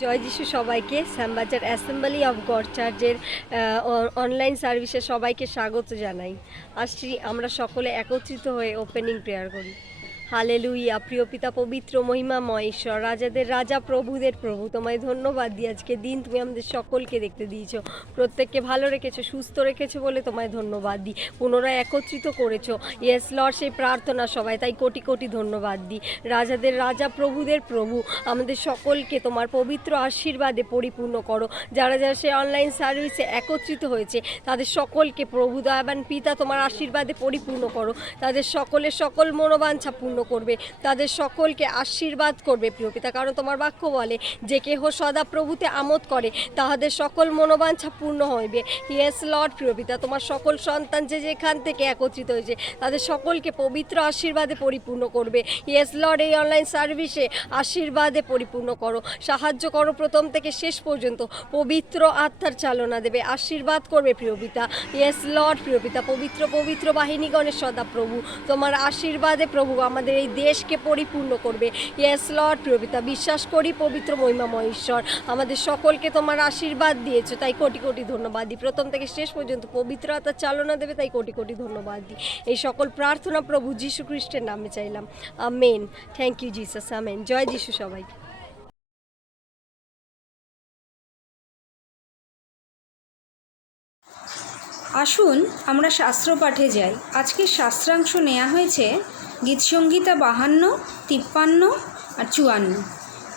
জয় যিশু সবাইকে। Shyambazar assembly of god চার্চের অনলাইন সার্ভিসে সবাইকে স্বাগত জানাই। আসছি আমরা সকলে একত্রিত হয়ে ওপেনিং প্রেয়ার করি। হালেলুইয়া। প্রিয় পিতা পবিত্র মহিমাময় ঈশ্বর, রাজাদের রাজা প্রভুদের প্রভু, তোমায় ধন্যবাদ দিই। আজকে দিন তুমি আমাদের সকলকে দেখতে দিয়েছো, প্রত্যেককে ভালো রেখেছো, সুস্থ রেখেছো বলে তোমায় ধন্যবাদ দিই। পুনরায় একত্রিত করেছো ইয়েস লর্ড সেই প্রার্থনা সবাই, তাই কোটি কোটি ধন্যবাদ দিই। রাজাদের রাজা প্রভুদের প্রভু, আমাদের সকলকে তোমার পবিত্র আশীর্বাদে পরিপূর্ণ করো। যারা যারা সে অনলাইন সার্ভিসে একত্রিত হয়েছে তাদের সকলকে প্রভু দয়াবান পিতা তোমার আশীর্বাদে পরিপূর্ণ করো। তাদের সকলের সকল মনোবাঞ্ছা পূর্ণ করবে, তাদের সকলকে আশীর্বাদ করবে প্রিয় পিতা, কারণ তোমার বাক্য বলে যে কেহ সদা প্রভুতে আমোদ করে তাহাদের সকল মনোবাঞ্ছা পূর্ণ হইবে। ইয়েস লর্ড প্রিয় পিতা, তোমার সকল সন্তান যে যেখান থেকে একত্রিত হয়েছে তাদের সকলকে পবিত্র আশীর্বাদে পরিপূর্ণ করবে। ইয়েস লর্ড এই অনলাইন সার্ভিসে আশীর্বাদে পরিপূর্ণ করো, সাহায্য করো, প্রথম থেকে শেষ পর্যন্ত পবিত্র আত্মার চালনা দেবে, আশীর্বাদ করবে প্রিয় পিতা। ইয়েস লর্ড প্রিয় পিতা, পবিত্র পবিত্র বাহিনীগণের সদা প্রভু তোমার আশীর্বাদে প্রভু আমাদের এই দেশকে পরিপূর্ণ করবে। ইয়েস লর্ড প্রিয় পিতা, বিশ্বাস করি পবিত্র মহিমাময় ঈশ্বর আমাদের সকলকে তোমার আশীর্বাদ দিয়েছো, তাই কোটি কোটি ধন্যবাদ দিই। প্রথম থেকে শেষ পর্যন্ত পবিত্র আত্মার চালনা দেবে, তাই কোটি কোটি ধন্যবাদ দিই। এই সকল প্রার্থনা প্রভু যীশু খ্রিস্টের নামে চাইলাম, amen. Thank you Jesus, amen. জয় যিশু সবাইকে। আসুন আমরা শাস্ত্র পাঠে যাই। আজকে শাস্ত্রাংশ নেওয়া হয়েছে গীতসংহিতা 52, 53 আর 54।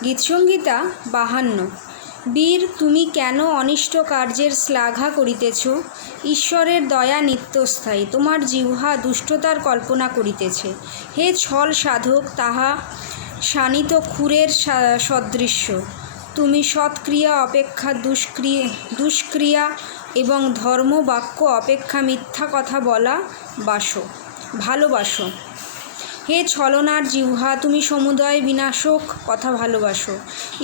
গীতসংহিতা 52। বীর, তুমি কেন অনিষ্ট কার্যের শ্লাঘা করিতেছ? ঈশ্বরের দয়া নিত্যস্থায়ী, তোমার জিহ্বা দুষ্টতার কল্পনা করিতেছে। হে ছল সাধক, তাহা শানিত ক্ষুরের সদৃশ্য। তুমি সৎক্রিয়া অপেক্ষা দুষ্ক্রিয়া এবং ধর্মবাক্য অপেক্ষা মিথ্যা কথা বলা ভালোবাসো। হে ছলনার জিহ্বা, তুমি সমুদয় বিনাশক কথা ভালোবাসো।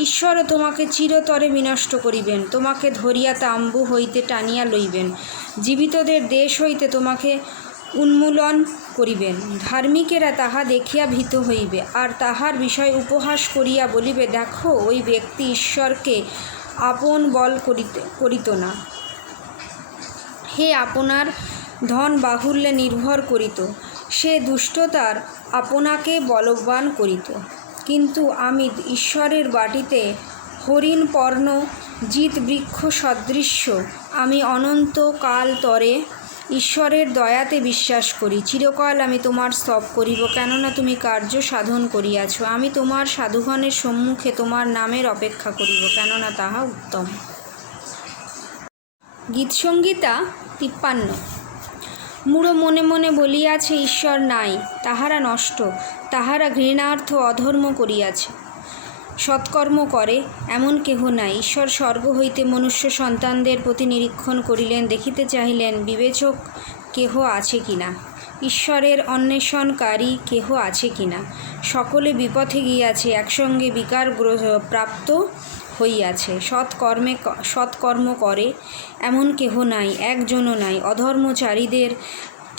ঈশ্বরও তোমাকে চিরতরে বিনষ্ট করিবেন, তোমাকে ধরিয়া তাম্বু হইতে টানিয়া লইবেন, জীবিতদের দেশ হইতে তোমাকে উন্মূলন করিবেন। ধার্মিকেরা তাহা দেখিয়া ভীত হইবে, আর তাহার বিষয় উপহাস করিয়া বলিবে, দেখো, ওই ব্যক্তি ঈশ্বরকে আপন বল করিত না। হে আপনার ধন বাহুল্যে নির্ভর করিত, সে দুষ্টতার আপনাকে বলবান করিত। কিন্তু আমি ঈশ্বরের বাটিতে হরিণ পর্ণ জিত বৃক্ষ সদৃশ্য, আমি অনন্ত কাল তরে ঈশ্বরের দয়াতে বিশ্বাস করি। চিরকাল আমি তোমার স্তব করিব, কেননা তুমি কার্য সাধন করিয়াছ। আমি তোমার সাধুগণের সম্মুখে তোমার নামের অপেক্ষা করিব, কেননা তাহা উত্তম। গীতসংহিতা 53। মূঢ় মনে মনে বলিয়াছে, ঈশ্বর নাই, তাহারা নষ্ট, তাহারা ঘৃণার্থ অধর্ম করিয়াছে। সৎকর্ম করে এমন কেহ নাই। ঈশ্বর স্বর্গ হইতে মনুষ্য সন্তানদের প্রতি নিরীক্ষণ করিলেন, দেখিতে চাহিলেন বিবেচক কেহ আছে কিনা, ঈশ্বরের অন্বেষণকারী কেহ আছে কিনা। সকলে বিপথে গিয়াছে, একসঙ্গে বিকার প্রাপ্ত হইয়াছে। সৎকর্ম করে এমন কেহ নাই, একজনও নাই। অধর্মচারীদের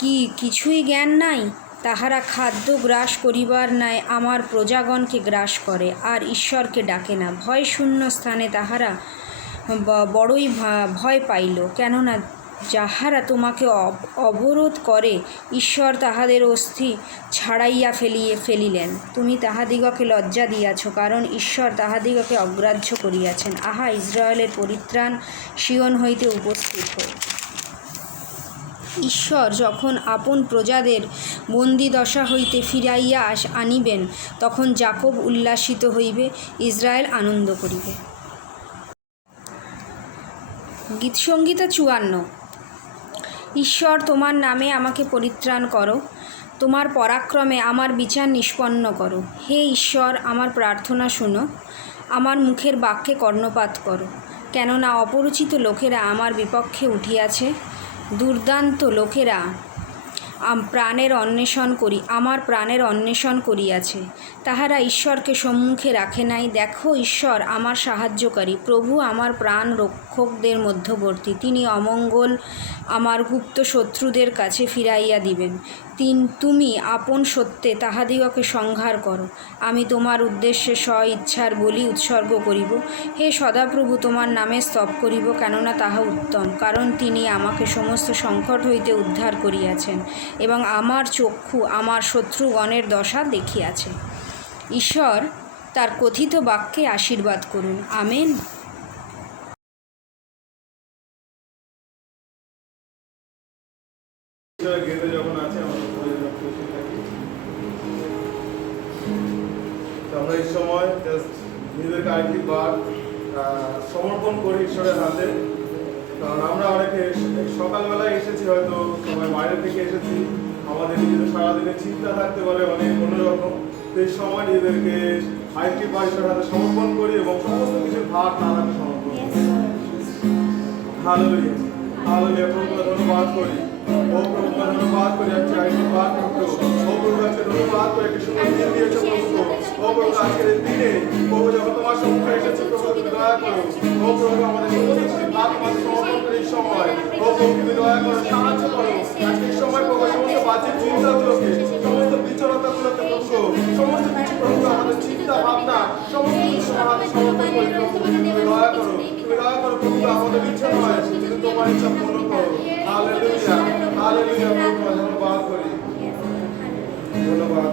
কি কিছুই জ্ঞান নাই? তাহারা খাদ্য গ্রাস করিবার ন্যায় আমার প্রজাগণকে গ্রাস করে, আর ঈশ্বরকে ডাকে না। ভয় শূন্য স্থানে তাহারা বড়ই ভয় পাইল, কেননা যাহারা তোমাকে অবরোধ করে ঈশ্বর তাহাদের অস্থি ছাড়াইয়া ফেলিলেন। তুমি তাহাদিগকে লজ্জা দিয়াছ, কারণ ঈশ্বর তাহাদিগকে অগ্রাহ্য করিয়াছেন। আহা, ইসরায়েলের পরিত্রাণ সিয়ন হইতে উপস্থিত হই। ঈশ্বর যখন আপন প্রজাদের বন্দিদশা হইতে ফিরাইয়া আনিবেন, তখন যাকব উল্লাসিত হইবে, ইসরায়েল আনন্দ করিবে। গীতসংহিতা 54। ঈশ্বর, তোমার নামে আমাকে পরিত্রাণ করো, তোমার পরাক্রমে আমার বিচার নিষ্পন্ন করো। হে ঈশ্বর, আমার প্রার্থনা শুনো, আমার মুখের বাক্যে কর্ণপাত করো। কেননা অপরিচিত লোকেরা আমার বিপক্ষে উঠিয়াছে, দুর্দান্ত লোকেরা প্রাণের অন্বেষণ করি আমার প্রাণের অন্বেষণ করিয়াছে। তাহারা ঈশ্বরকে সম্মুখে রাখে নাই। দেখো, ঈশ্বর আমার সাহায্যকারী, প্রভু আমার প্রাণ রক্ষকদের মধ্যবর্তী। তিনি অমঙ্গল আমার গুপ্ত শত্রুদের কাছে ফিরাইয়া দিবেন। তুমি আপন সত্যে তাহাদিগকে সংহার করো। আমি তোমার উদ্দেশ্যে স্ব ইচ্ছার বলি উৎসর্গ করিব। হে সদাপ্রভু, তোমার নামে স্তব করিব, কেননা তাহা উত্তম। কারণ তিনি আমাকে সমস্ত সংকট হইতে উদ্ধার করিয়াছেন এবং আমার চক্ষু আমার শত্রুগণের দশা দেখিয়াছে। ঈশ্বর তার কথিত বাক্যে আশীর্বাদ করুন। আমেন। গেটে যখন আছে আমাদের প্রয়োজন খুশি থাকি। তো আমরা এই সময় জাস্ট নিজেদেরকে আরেকটি বার সমর্পণ করি ঈশ্বরের হাতে। কারণ আমরা অনেকে সকালবেলায় এসেছি, হয়তো সবাই বাইরে থেকে এসেছি, আমাদের নিজেদের সারাদিনের চিন্তা থাকতে পারে অনেক অন্যরকম। তো এই সময় নিজেদেরকে আরেকটি বার ঈশ্বরের হাতে সমর্পণ করি এবং সমস্ত কিছুর ভাগ তার হাতে সমর্পণ করি। Hallelujah, hallelujah. প্রভুকে ধন্যবাদ করি। ও প্রভুকে ধন্যবাদ করি। আজকে বার প্রভু, ও প্রভু আজকে ধন্যবাদ করে একটি সুন্দর দিন দিয়েছে প্রভু। ও প্রভু আজকের এই দিনে প্রভু যখন তোমার সম্মুখে এসেছে প্রভু, তুমি দয়া করো। ও প্রভু আমাদের সমস্ত কিছু ভাগ তোমাকে সমর্পণ করে এই সময়। ও প্রভু তুমি দয়া করো, সাহায্য করো। আজকে এই সময় প্রভু সমস্ত বাজে চিন্তাগুলোকে, সমস্ত বিচরতাগুলোকে প্রভু, সমস্ত কিছু প্রভু আমাদের চিন্তা ভাবনা সমস্ত কিছু হাতে সমর্পণ করি প্রভু। তুমি দয়া করো, তুমি দয়া করো প্রভু। আমাদের ইচ্ছা নয়, কিন্তু তোমার ইচ্ছা পূর্ণ করো। Hallelujah, hallelujah. প্রভু ধন্যবাদ করি, ধন্যবাদ।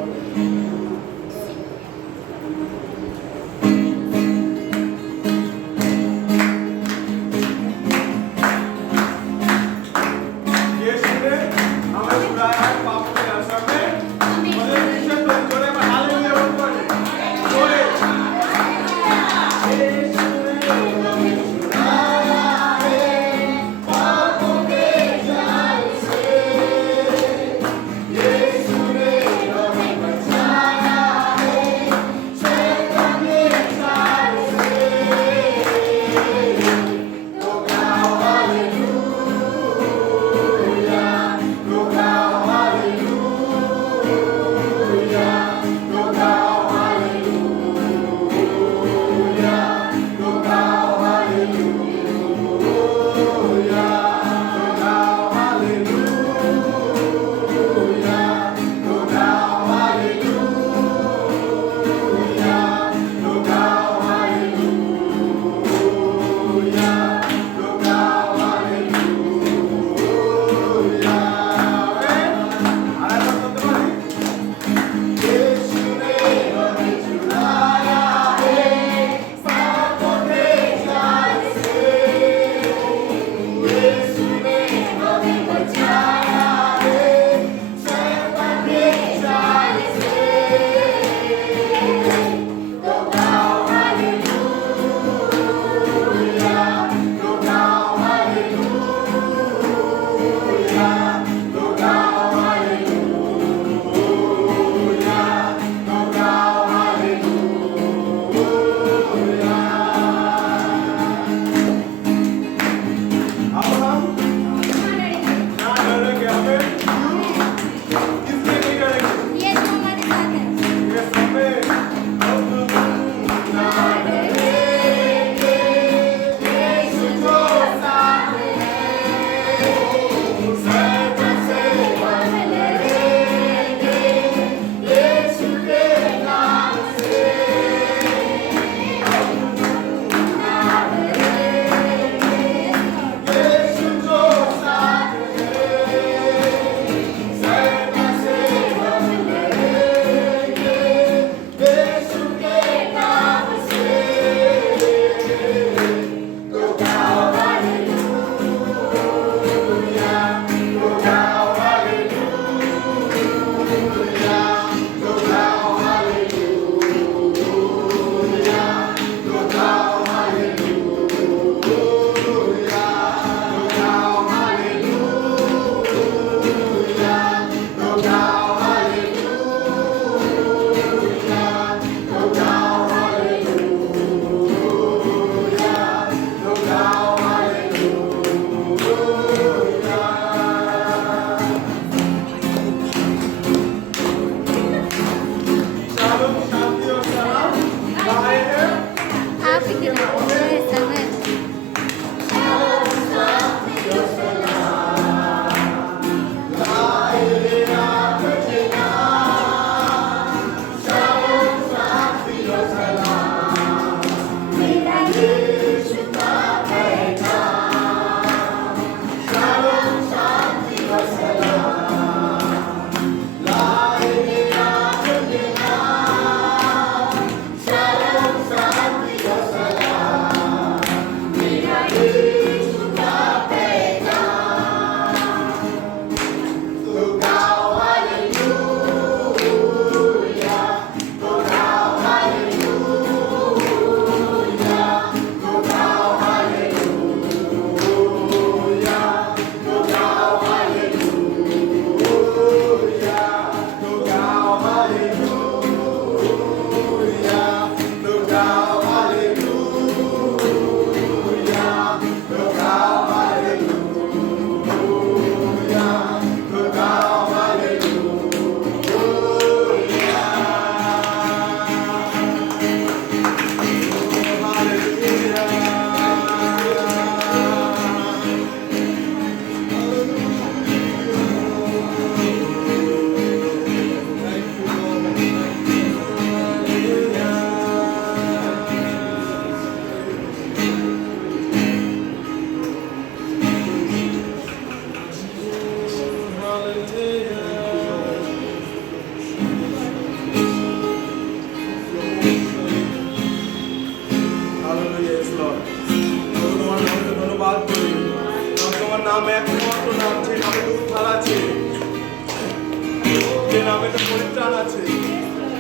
নামেতে পরিত্রাণ আছে,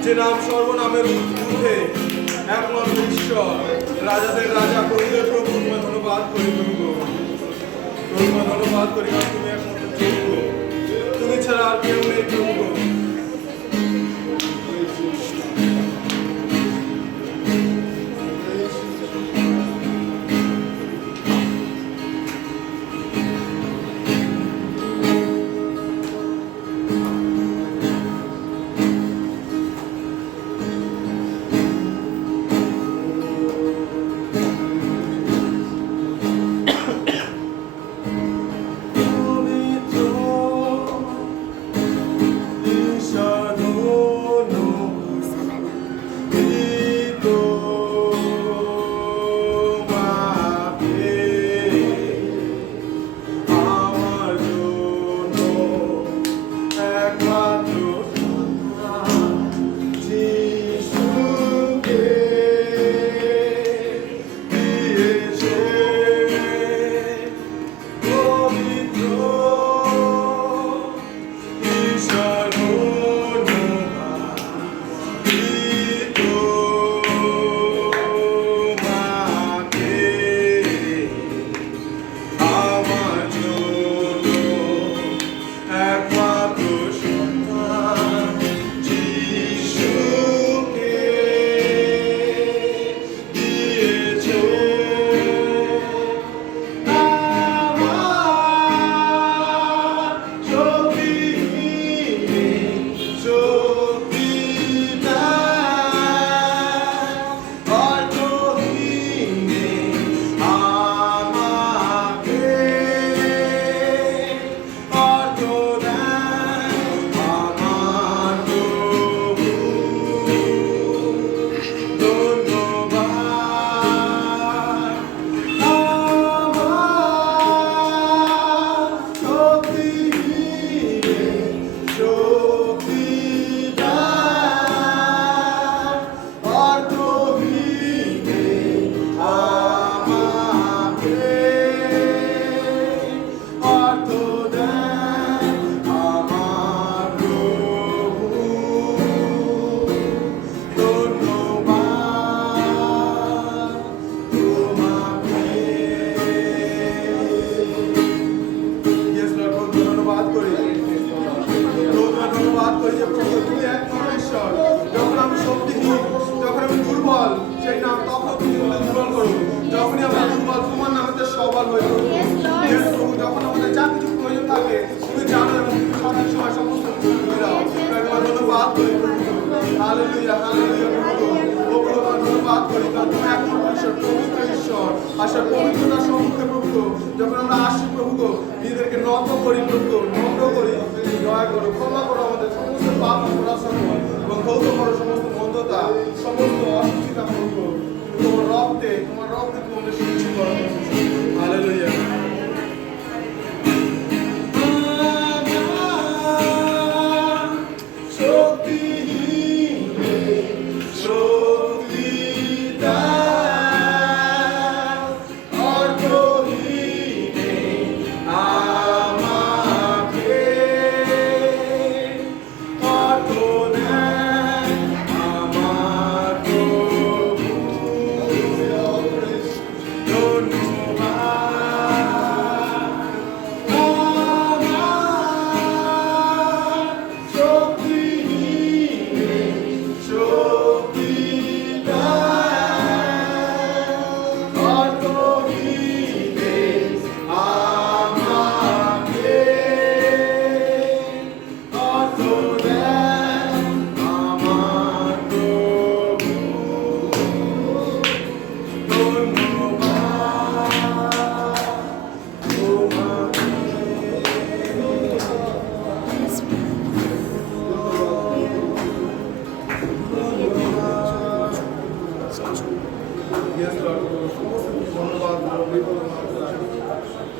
যে নাম সর্বনামের ঊর্ধ্বে, একমাত্র ঈশ্বর, রাজাদের রাজা, প্রভুদের প্রভু। তোমায় ধন্যবাদ করি প্রভু, তোমায় ধন্যবাদ করি, কারণ তুমি একমাত্র যোগ্য, তুমি ছাড়া আর কেউ নেই প্রভু। যখন আমরা আসি প্রভু, নিজেদেরকে নত করি প্রভু, নম্র করি, দয়া করো, ক্ষমা করো আমাদের সমস্ত পাপ অপরাধ এবং ধৌত করো সমস্ত মন্দতা, সমস্ত অসুচিতা প্রভু। তোমার রক্তে তুমি আমাদের শুদ্ধ করো। হালেলুয়া।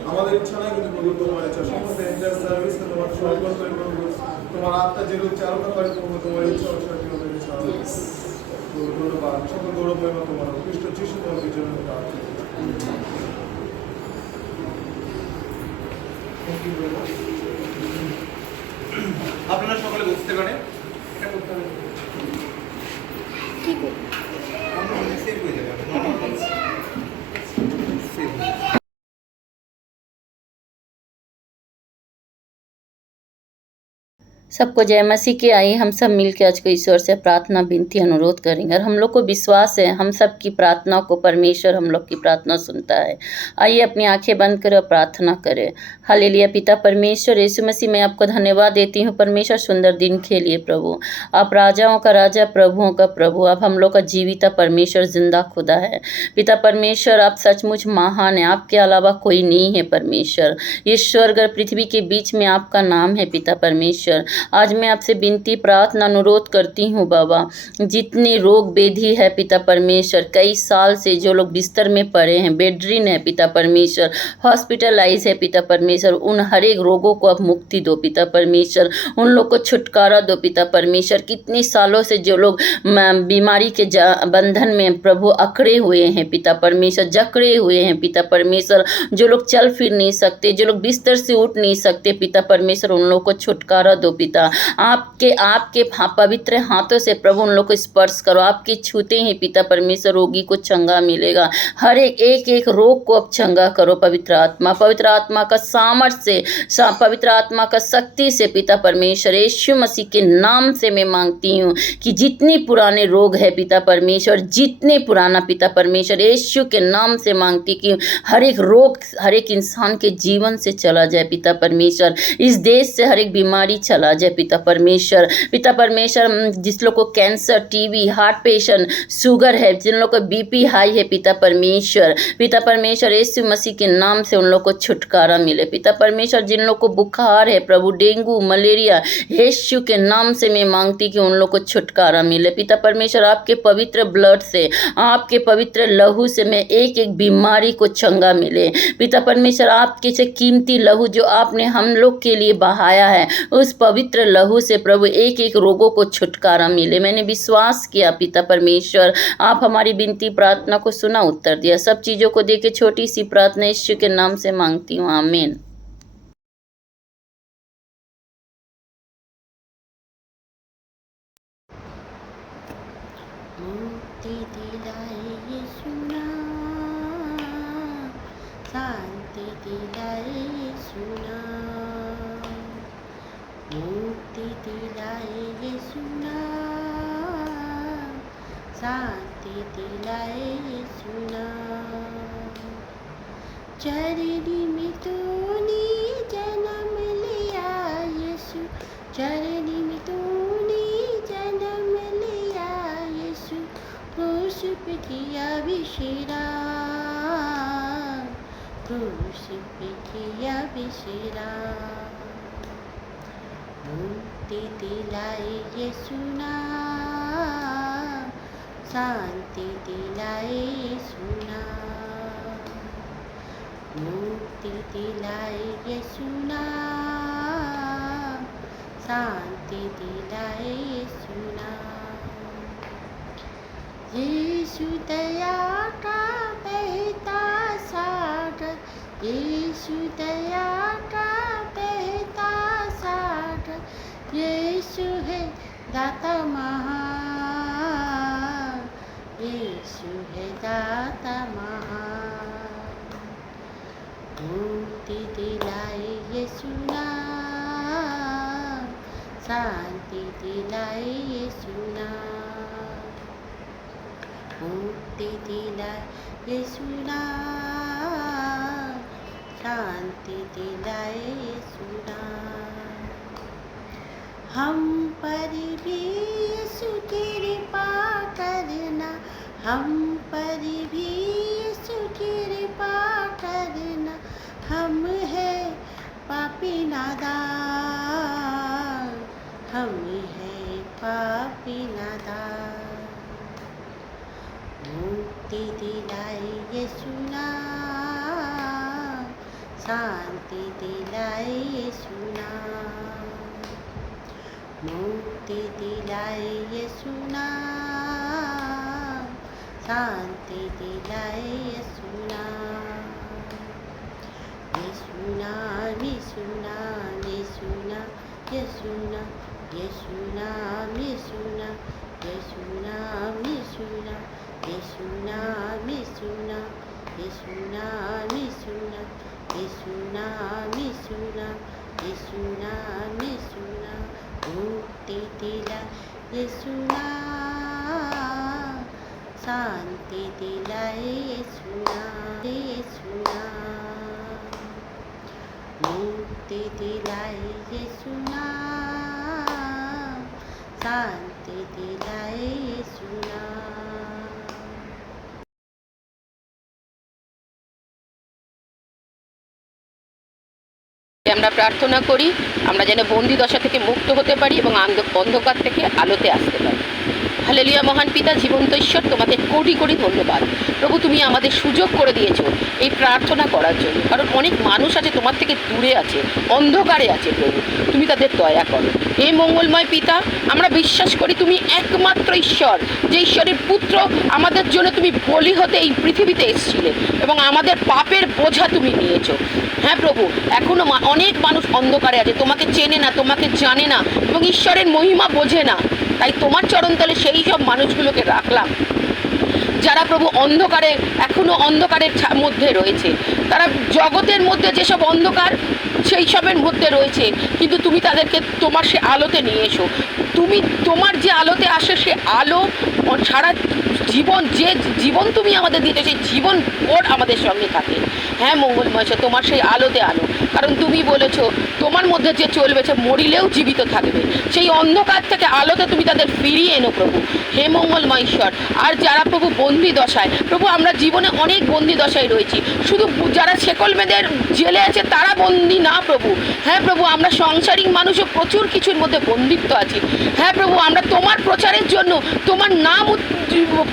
আমাদের ইচ্ছা নাই কিন্তু প্রভু তোমার ইচ্ছা, সমস্ত এন্টার সার্ভিস তোমার সর্বস্ব প্রভু, তোমার আত্মা যে চালনা করে প্রভু, তোমার ইচ্ছা অনুসারে তোমাদের ইচ্ছা। ধন্যবাদ, সকল গৌরব মহিমা তোমার, খ্রিস্ট যিশু তোমার জন্য প্রার্থনা। Thank you very much. আপনারা সকলে বুঝতে পারেন এটা করতে হবে কি করব? আমরা সেভ হয়ে যাবে নরমাল সেভ सबको जय मसीह की। आई हम सब मिलकर आज को ईश्वर से प्रार्थना विनती अनुरोध करेंगे और हम लोग को विश्वास है हम सब की प्रार्थना को परमेश्वर हम लोग की प्रार्थना सुनता है। आइए अपनी आंखें बंद करें और प्रार्थना करें। हालेलुया। पिता परमेश्वर यीशु मसीह मैं आपको धन्यवाद देती हूँ परमेश्वर सुंदर दिन के लिए प्रभु। आप राजाओं का राजा प्रभुओं का प्रभु। आप हम लोग का जीविता परमेश्वर जिंदा खुदा है। पिता परमेश्वर आप सचमुच महान है। आपके अलावा कोई नहीं है परमेश्वर। ये स्वर्ग और पृथ्वी के बीच में आपका नाम है पिता परमेश्वर। आज मैं आपसे विनती प्रार्थना अनुरोध करती हूँ बाबा, जितने रोग बेधी है पिता परमेश्वर, कई साल से जो लोग बिस्तर में पड़े हैं, बेडरिन है पिता परमेश्वर, हॉस्पिटलाइज है पिता परमेश्वर, उन हर एक रोगों को अब मुक्ति दो पिता परमेश्वर, उन लोग को छुटकारा दो पिता परमेश्वर। कितने सालों से जो लोग बीमारी के बंधन में प्रभु अकड़े हुए हैं पिता परमेश्वर, जकड़े हुए हैं पिता परमेश्वर, जो लोग चल फिर नहीं सकते, जो लोग बिस्तर से उठ नहीं सकते पिता परमेश्वर, उन लोग को छुटकारा दो पिता। आपके पवित्र हाथों से प्रभु उन लोग को स्पर्श करो। आपके छूते ही पिता परमेश्वर रोगी को चंगा मिलेगा। हर एक रोग को अब चंगा करो पवित्र आत्मा का सामर्थ्य से, पवित्र आत्मा का शक्ति से पिता परमेश्वर, यीशु मसीह के नाम से मैं मांगती हूँ कि जितने पुराने रोग है पिता परमेश्वर, जितने पुराना पिता परमेश्वर, यीशु के नाम से मांगती कि हर एक रोग हर एक इंसान के जीवन से चला जाए पिता परमेश्वर। इस देश से हर एक बीमारी चला जाए पिता परमेश्वर। पिता परमेश्वर जिस लोग को cancer, TB, heart patient, sugar है, जिन लोग को बीपी हाई है पिता परमेश्वर, यीशु मसीह के नाम से उन लोग को छुटकारा मिले पिता परमेश्वर। जिन लोग को बुखार है प्रभु, डेंगू, मलेरिया, यीशु के नाम से मैं मांगती कि उन लोग को छुटकारा मिले पिता परमेश्वर। आपके पवित्र ब्लड से, आपके पवित्र लहू से मैं एक बीमारी को चंगा मिले पिता परमेश्वर। आपके से कीमती लहू जो आपने हम लोग के लिए बहाया है, उस पवित्र लहू से प्रभु एक रोगों को छुटकारा मिले। मैंने विश्वास किया पिता परमेश्वर, आप हमारी विनती प्रार्थना को सुना, उत्तर दिया। सब चीज़ों को देके छोटी सी प्रार्थना यीशु के नाम से मांगती हूँ, आमीन। मुक्ति दिलाए यीशु नाम, शांति दिलाए यीशु नाम, मुक्ति दिलाए यीशु नाम, शांति दिलाए यीशु नाम। चरनी में तूने जन्म लिया यीशु, चरनी में तूने जन्म लिया यीशु, क्रूस पे किया विश्राम, क्रूस पे किया विश्राम। मुक्ति दिलाए यीशु नाम, शांति दिलाए यीशु नाम, मुक्ति दिलाए यीशु नाम, शांति दिलाए यीशु नाम। यीशु दया का बहता सागर, यीशु दया का बहता सागर, यीशु है दाता महान, यीशु है दाता महान। मुक्ति दिलाए यीशु नाम, शांति दिलाए यीशु नाम, मुक्ति दिलाए यीशु नाम, शांति दिलाए यीशु नाम। हम पर भी यीशु कृपा करना, हम पर भी यीशु कृपा करना, हम है पापी नादान, हम है पापी नादान। मुक्ति दिलाए यीशु नाम, शांति दिलाए यीशु नाम, मुक्ति दिलाए यीशु नाम, शांति दिलाए यीशु नाम। यीशु नाम, यीशु नाम, यीशु नाम, यीशु यीशु नाम, यीशु नाम, यीशु नाम, यीशु नाम, यीशु नाम, यीशु नाम, यीशु नाम, यीशु नाम, यीशु नाम, यीशु नाम, यीशु नाम, यीशु नाम, मुक्ति दिला यीशु नाम, शांति दिलाए यीशु नाम, यीशु नाम, मुक्ति दिलाए यीशु नाम, शांति दिलाए यीशु नाम। আমরা প্রার্থনা করি আমরা যেন বন্দি দশা থেকে মুক্ত হতে পারি এবং অন্ধকার থেকে আলোতে আসতে পারি। হালেলুয়া। মহান পিতা জীবন্ত ঈশ্বর, তোমাকে কোটি কোটি ধন্যবাদ প্রভু। তুমি আমাদের সুযোগ করে দিয়েছো এই প্রার্থনা করার জন্য, কারণ অনেক মানুষ আছে তোমার থেকে দূরে আছে, অন্ধকারে আছে প্রভু, তুমি তাদের দয়া করো। হে মঙ্গলময় পিতা, আমরা বিশ্বাস করি তুমি একমাত্র ঈশ্বর, যে ঈশ্বরের পুত্র আমাদের জন্য তুমি বলি হতে এই পৃথিবীতে এসেছিলে এবং আমাদের পাপের বোঝা তুমি নিয়েছো। হ্যাঁ প্রভু, এখনো অনেক মানুষ অন্ধকারে আছে, তোমাকে চেনে না, তোমাকে জানে না এবং ঈশ্বরের মহিমা বোঝে না। তাই তোমার চরণতলে সেই সব মানুষগুলোকে রাখলাম যারা প্রভু অন্ধকারে, এখনো অন্ধকারের মধ্যে রয়েছে। তারা জগতের মধ্যে যেসব অন্ধকার সেই সবের মধ্যে রয়েছে, কিন্তু তুমি তাদেরকে তোমার সে আলোতে নিয়ে এসো। তুমি তোমার যে আলোতে আসে সে আলো সারা জীবন, যে জীবন তুমি আমাদের দিতে, সেই জীবন ওর আমাদের সঙ্গে থাকে। হ্যাঁ মঙ্গলময়, তোমার সেই আলোতে আনো, কারণ তুমি বলেছো তোমার মধ্যে যে চলবে সে মরিলেও জীবিত থাকবে। সেই অন্ধকার থেকে আলোতে তুমি তাদের ফিরিয়ে এনো প্রভু। হে মঙ্গলময় ঈশ্বর, আর যারা প্রভু বন্দি দশায়, প্রভু আমরা জীবনে অনেক বন্দি দশায় রয়েছি, শুধু যারা শেকল বেঁধে জেলে আছে তারা বন্দি না প্রভু। হ্যাঁ প্রভু, আমরা সাংসারিক মানুষও প্রচুর কিছুর মধ্যে বন্দিত্ব আছি। হ্যাঁ প্রভু, আমরা তোমার প্রচারের জন্য, তোমার নাম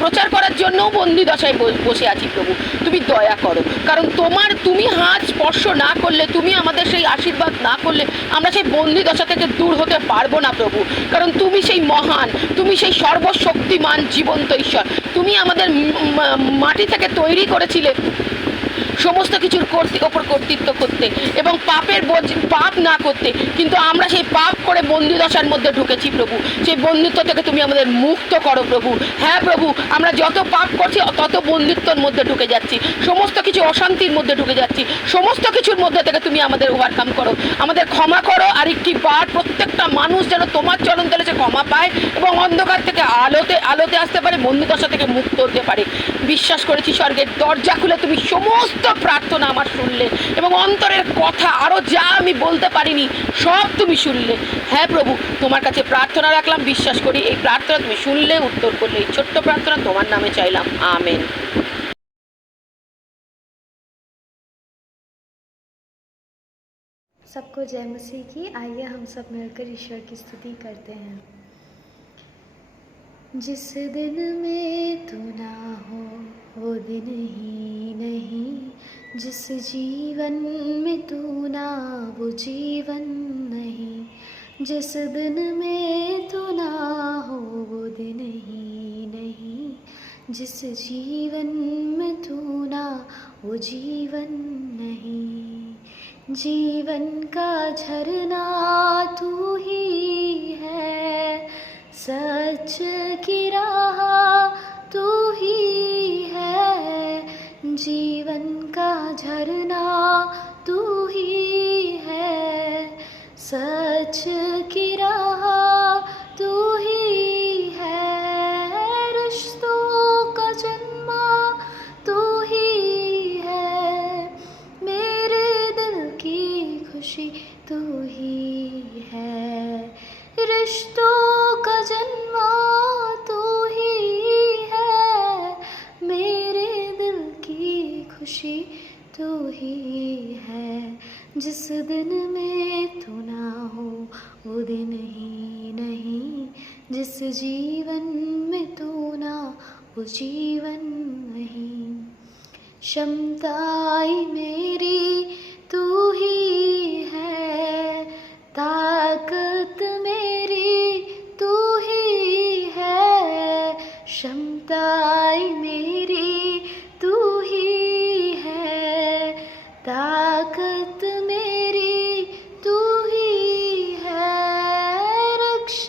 প্রচার করার জন্যও বন্দি দশায় বসে আছি প্রভু। তুমি দয়া করো, কারণ তুমি হাত স্পর্শ না করলে, তুমি আমাদের সেই আশীর্বাদ না করলে আমরা সেই বন্দি দশা থেকে দূর হতে পারবো না প্রভু। কারণ তুমি সেই মহান, তুমি সেই সর্বশক্তিমান জীবন্ত ঈশ্বর। তুমি আমাদের মাটি থেকে তৈরি করেছিলে সমস্ত কিছুর ওপর কর্তৃত্ব করতে এবং পাপ না করতে, কিন্তু আমরা সেই পাপ করে বন্দি দশার মধ্যে ঢুকেছি প্রভু। সেই বন্দিত্ব থেকে তুমি আমাদের মুক্ত করো প্রভু। হ্যাঁ প্রভু, আমরা যত পাপ করছি তত বন্দিত্বর মধ্যে ঢুকে যাচ্ছি, সমস্ত কিছু অশান্তির মধ্যে ঢুকে যাচ্ছি, সমস্ত কিছুর মধ্যে থেকে তুমি আমাদের ওভারকাম করো, আমাদের ক্ষমা করো। আর একটি বার প্রত্যেকটা মানুষ যেন তোমার চরণতলে সে ক্ষমা পায় এবং অন্ধকার থেকে আলোতে আসতে পারে, বন্দি দশা থেকে মুক্ত হতে পারে। বিশ্বাস করেছি স্বর্গের দরজা খুলে তুমি সমস্ত প্রার্থনা আমার শুনলে এবং অন্তরের কথা আরো যা আমি বলতে পারিনি সব তুমি শুনলে। হ্যাঁ প্রভু, তোমার কাছে প্রার্থনা রাখলাম, বিশ্বাস করি এই প্রার্থনা তুমি শুনলে, উত্তর করলে। এই ছোট্ট প্রার্থনা তোমার নামে চাইলাম, আমেন। सबको जय मसीह की। आइए हम सब मिलकर ईश्वर की स्तुति करते हैं। जिस दिन में तू ना हो वो दिन ही नहीं, जिस जीवन में तू ना वो जीवन नहीं, जिस दिन में तू ना हो वो दिन ही नहीं, जिस जीवन में तू ना वो जीवन नहीं। जीवन का झरना तू ही है, सच की राह तू ही है, जीवन का झरना तू ही है, सच की राह तू ही है, रिश्तों का जन्मा तू ही है, मेरे दिल की खुशी तू ही है, रिश्तों का जन्मा तू ही है, मेरे दिल की खुशी तू ही है। जिस दिन में तू ना हो वो दिन ही नहीं, जिस जीवन में तू ना वो जीवन नहीं। क्षमताई मेरी तू ही है, ताकत मेरी तू ही है, क्षमताई मेरी तू ही है, ताकत मेरी तू ही है, रक्षा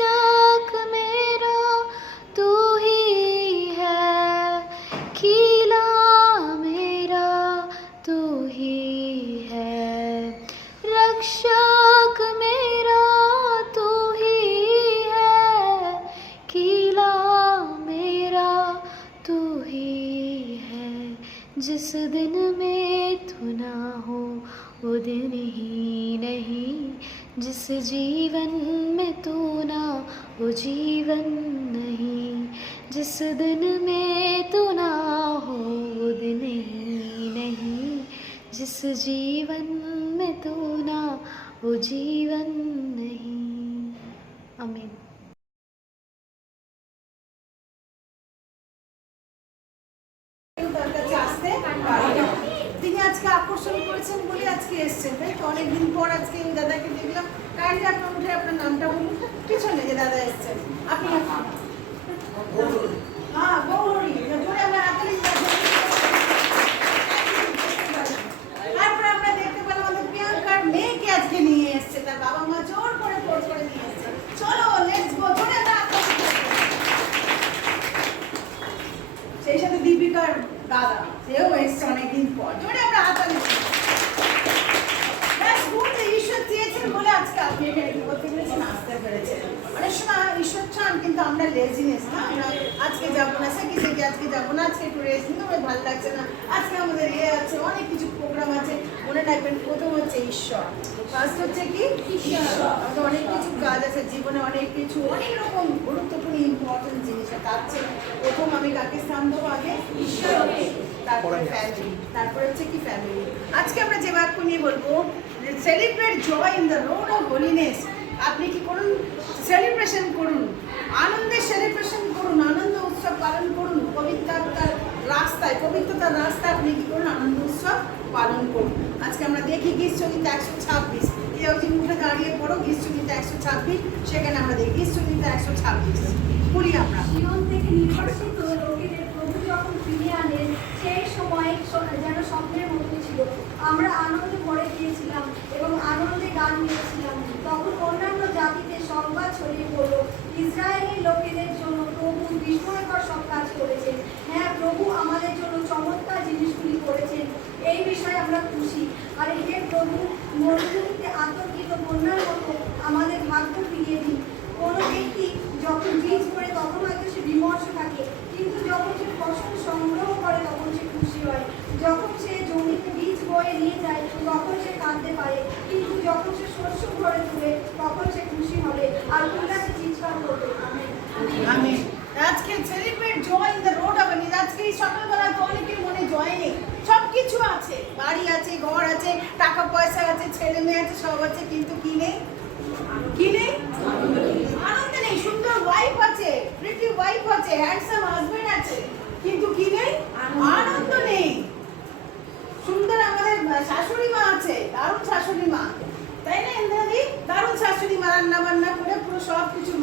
जिस जीवन में तू ना वो जीवन नहीं, जिस दिन में तू ना हो वो दिन ही नहीं, जिस जीवन में तू ना वो जीवन नहीं। आमीन। তার কাছে আসতে পারি না। তিনি আজকে আকর্ষণ করেছেন বলে আজকে এসেছেন, তাই তো অনেকদিন পর আজকে এই দাদাকে দেখলাম। কাইন্ডলি আপনার উঠে আপনার নামটা বলুন পিছনে যে দাদা এসেছেন আপনি। হ্যাঁ গৌরী, জোরে আমরা হাততালি দিই। তারপরে আমরা দেখতে পেলাম আমাদের প্রিয়াঙ্কার মেয়েকে আজকে নিয়ে এসেছে, তার বাবা মা জোর করে ফোর্স করে নিয়ে এসেছে। চলো লেটস গো, জোরে আমরা হাততালি দিই। সেই সাথে দীপিকার দাদা, সেও এসছে অনেকদিন পর, জোরে আমরা হাততালি দিই। ঈশ্বর চেয়েছেন বলে আজকে আপনি এখানে কি করতে পেরেছেন, আসতে পেরেছেন। অনেক সময় ঈশ্বর চান কিন্তু আমরা লেজিনেস না, আমরা আজকে যাবো না, সে কি আজকে যাবো না, আজকে একটু রেস্ট নিতে আমার ভালো লাগছে না, আজকে আমাদের আছে অনেক কিছু প্রোগ্রাম আছে। মনে রাখবেন প্রথম হচ্ছে ঈশ্বর, ফার্স্ট হচ্ছে কি ঈশ্বর। আমাদের অনেক কিছু কাজ আছে জীবনে, অনেক কিছু অনেক রকম গুরুত্বপূর্ণ ইম্পর্টেন্ট জিনিস আছে। তার চেয়ে প্রথম আমি কাকে স্থান দেবো, আগে ঈশ্বরকে, তারপরে ফ্যামিলি, তারপরে হচ্ছে কি ফ্যামিলি। আজকে আমরা যে বাক্য নিয়ে বলবো, celebrate joy in the road of holiness. আপনি কি করুন, সেলিব্রেশন করুন, আনন্দের সেলিব্রেশন করুন, আনন্দ উৎসব পালন করুন, পবিত্রতার রাস্তায়, পবিত্রতার রাস্তায় আপনি কি করুন, আনন্দ উৎসব পালন করুন। আজকে আমরা দেখি গীতসংহিতা 126, কেউ যদি উঠে দাঁড়িয়ে পড়ো গীতসংহিতা 126, সেখানে আমরা দেখি গীতসংহিতা 126 পড়ি আমরা। জীবন থেকে নির্বাসিত লোকেদের প্রভু যখন ফিরিয়ে আনেন, সেই সময় যেন স্বপ্নের মতো ছিল। আমরা আনন্দে ভরে গিয়েছিলাম এবং আনন্দে গান গেয়েছিলাম। তখন অন্যান্য জাতিতে সংবাদ ছড়িয়ে পড়ল, ইসরায়েলের লোকেদের জন্য প্রভু বিস্ময়কর সব কাজ করেছেন। হ্যাঁ, প্রভু আমাদের জন্য চমৎকার জিনিসগুলি করেছেন, এই বিষয়ে আমরা খুশি। আর হে প্রভু, মরুভূমিতে আতঙ্কিত বন্যার মতো আমাদের ভাগ্য ফিরিয়ে দিন। কোনো ব্যক্তি যখন বীজ করে তখন হয়তো সে বিমর্ষ থাকে, কিন্তু যখন সে ফসল সংগ্রহ করে তখন সে খুশি হয়। যখন সে জমিতে বীজ বয়ে নিয়ে যায় তখন সে কাঁদতে পারে, কিন্তু যখন সে শস্য ঘরে তুলে তখন সে খুশি হবে আর উল্লাসে চিৎকার করবে। আমেন। আজকে celebrate joy in the road of holiness. আজকে এই সকালবেলা তো অনেকের মনে জয় নেই, সব কিছু আছে, বাড়ি আছে, ঘর আছে, টাকা পয়সা আছে, ছেলে মেয়ে আছে, সব আছে, কিন্তু কি নেই, কি নেই, আনন্দ নেই। সুন্দর ওয়াইফ আছে, প্রিটি ওয়াইফ আছে, হ্যান্ডসাম হাজবেন্ড আছে, কিন্তু কি নেই, আনন্দ নেই। সুন্দর আমাদের শাশুড়ি মা আছে, দারুণ শাশুড়ি মা, তাই না ইন্দ্রাদি? দারুণ শাশুড়ি মা, রান্না বান্না করে পুরো সব কিছু,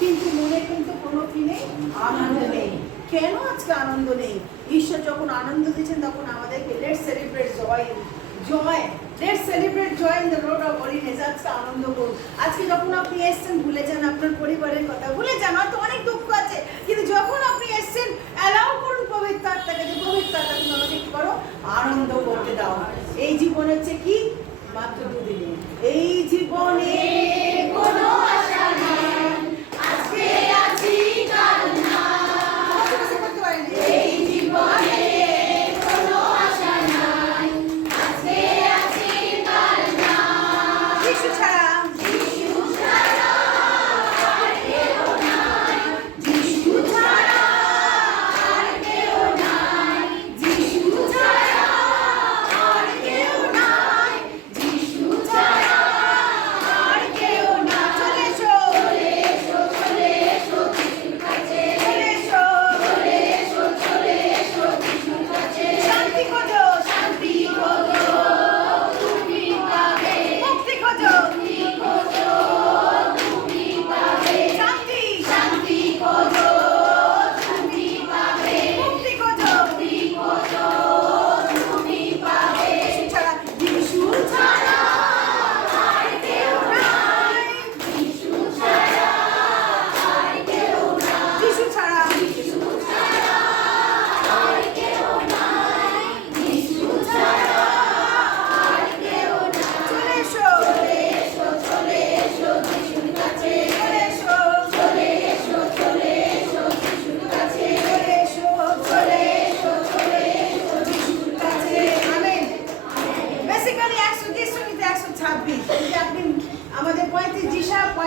কিন্তু মনে কিন্তু কোনো কি নেই, আনন্দ নেই। কেন আজকে আনন্দ নেই? ঈশ্বর যখন আনন্দ দিচ্ছেন তখন আমাদেরকে let's celebrate joy, joy, let's celebrate joy in the road of holiness. আজকে আনন্দ করুন। আজকে যখন আপনি এসছেন ভুলে যান আপনার পরিবারের কথা, ভুলে যান, হয়তো অনেক দুঃখ আছে, কিন্তু যখন আপনি এসছেন অ্যালাউ করুন পবিত্র আত্মাকে, যে পবিত্র আত্মা তুমি আমাকে কি করো, আনন্দ করতে দাও। এই জীবন হচ্ছে কি মাত্র দুদিনে, এই জীবনে কোনো আশা নাই, আজকে আছি কাল না, করতে পারিনি। এই জীবনে কোনো আশা নাই, আজকে আছি কাল না, যিশু ছাড়া, যিশু ছাড়া আর কেউ নাই, যিশু ছাড়া আর কেউ নাই, যিশু ছাড়া আর কেউ নাই, যিশু ছাড়া আর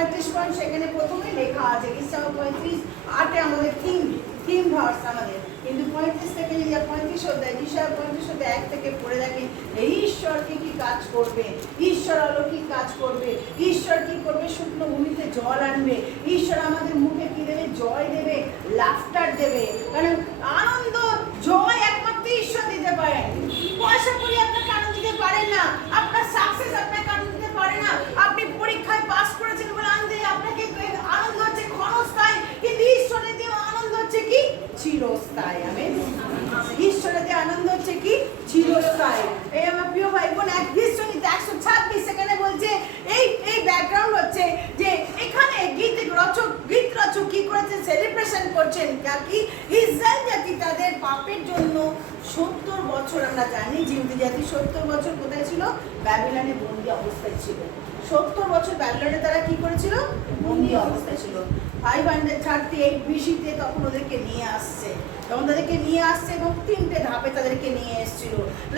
35 পয়েন্ট সেখানে প্রথমে লেখা আছে ঈশায়া 35:8 আমাদের থিম ভার্স আমাদের। কিন্তু 35 থেকে যদি 35 অধ্যায় ঈশায়া 35 অধ্যায় 1 থেকে পড়ে দেখেন এই ঈশ্বর কি কাজ করবে, ঈশ্বর অলৌকিক কাজ করবে, ঈশ্বর কি করবে, শুকনো ভূমিতে জল আনবে, ঈশ্বর আমাদের মুখে কি দেবে, জয় দেবে, লাফটার দেবে। কারণ আনন্দ জয় একমাত্র ঈশ্বর দিতে পারেন। পয়সা করি আপনাকে আনন্দ দিতে পারেন না, আপনার সাকসেস আপনাকে আনন্দ দিতে পারে না, আপনি পরীক্ষায় পাস করেছেন বলে আপনাকে আনন্দ হচ্ছে ক্ষণস্থায়ী, কিন্তু ঈশ্বরের দেওয়া আনন্দ হচ্ছে কি চিরস্থায়ী। আমেন। ঈশ্বরের দেওয়া আনন্দ হচ্ছে কি চিরস্থায়ী। এই আমার প্রিয় ভাই বোন 126 সেখানে বলছে এই ব্যাকগ্রাউন্ড হচ্ছে যে এখানে গীত রচক কি করেছে, সেলিব্রেশন করছেন কি ইসরায়েল জাতি তাদের পাপের জন্য 70 বছর, আমরা জানি জিহুদি জাতি 70 বছর কোথায় ছিল, ব্যাবিলনে বন্দী অবস্থায় ছিল। 70 বছর ব্যাবিলনে তারা কি করেছিল, বন্দী অবস্থায় ছিল। 538 BC-তে তখন ওদেরকে নিয়ে আসছে, এবং 3টে ধাপে তাদেরকে নিয়ে এসেছিল।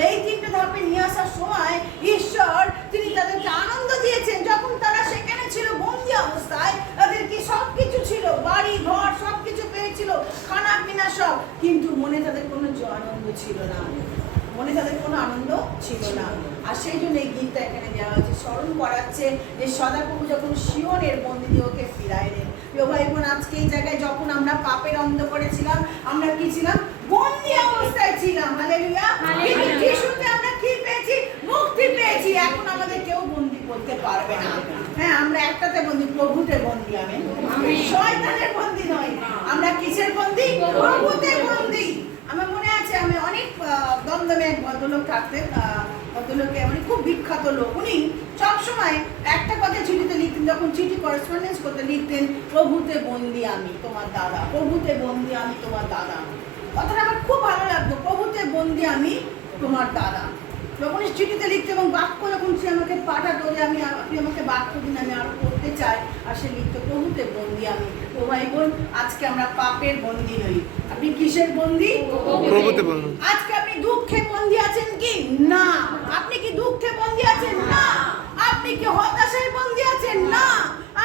এই 3টে ধাপে নিয়ে আসার সময় ঈশ্বর তিনি তাদেরকে আনন্দ দিয়েছেন। যখন তারা সেখানে ছিল বন্দী অবস্থায়, তাদের কি সবকিছু ছিল, বাড়ি ঘর সবকিছু পেয়েছিল, খানা পিনা সব, কিন্তু মনে তাদের কোনো আনন্দ ছিল না, আর সেই জন্য এই গীতটা এখানে দেওয়া হয়েছে, স্মরণ করাচ্ছে যে সদাপ্রভু যখন সিওনের বন্দীদেরকে ফিরাইলেন। প্রিয় ভাই বোন, আজকে এই জায়গায় যখন আমরা পাপের অন্ধকারে ছিলাম, আমরা কি ছিলাম, বন্দী অবস্থায় ছিলাম। হালেলুয়া। কিন্তু যিশুতে আমরা কি পেয়েছি, মুক্তি পেয়েছি। এখন আমাদের কেউ বন্দী করতে পারবে না। হ্যাঁ, আমরা একটাতে বন্দী, প্রভুতে বন্দী। আমেন। শয়তানের বন্দী নয়, আমরা কিসের বন্দী, প্রভুতে বন্দী। আমার মনে আছে আমি অনেক দমদমে এক ভদ্রলোক থাকতেন, ভদ্রলোকে মানে খুব বিখ্যাত লোক। উনি সবসময় একটা কথা চিঠিতে লিখতেন, যখন চিঠি করেসপন্ডেন্স করতে লিখতেন, প্রভুতে বন্দী আমি তোমার দাদা, প্রভুতে বন্দী আমি তোমার দাদা। কথাটা আমার খুব ভালো লাগতো, প্রভুতে বন্দী আমি তোমার দাদা। যখন চিঠিতে লিখতে এবং বাক্য যখন সে আমাকে পাঠাতো যে আপনি আমাকে বাক্য দিন, আমি আরো পড়তে চাই, আর সে লিখতো প্রভুতে বন্দী আমি। তো ভাই বোন, আজকে আমরা পাপের বন্দী নই। আপনি কিসের বন্দী, প্রভুতে বন্দী। আজকে আপনি দুঃখে বন্দী আছেন কি না, আপনি কি দুঃখে বন্দী আছেন না, আপনি কি হতাশায় বন্দী আছেন না,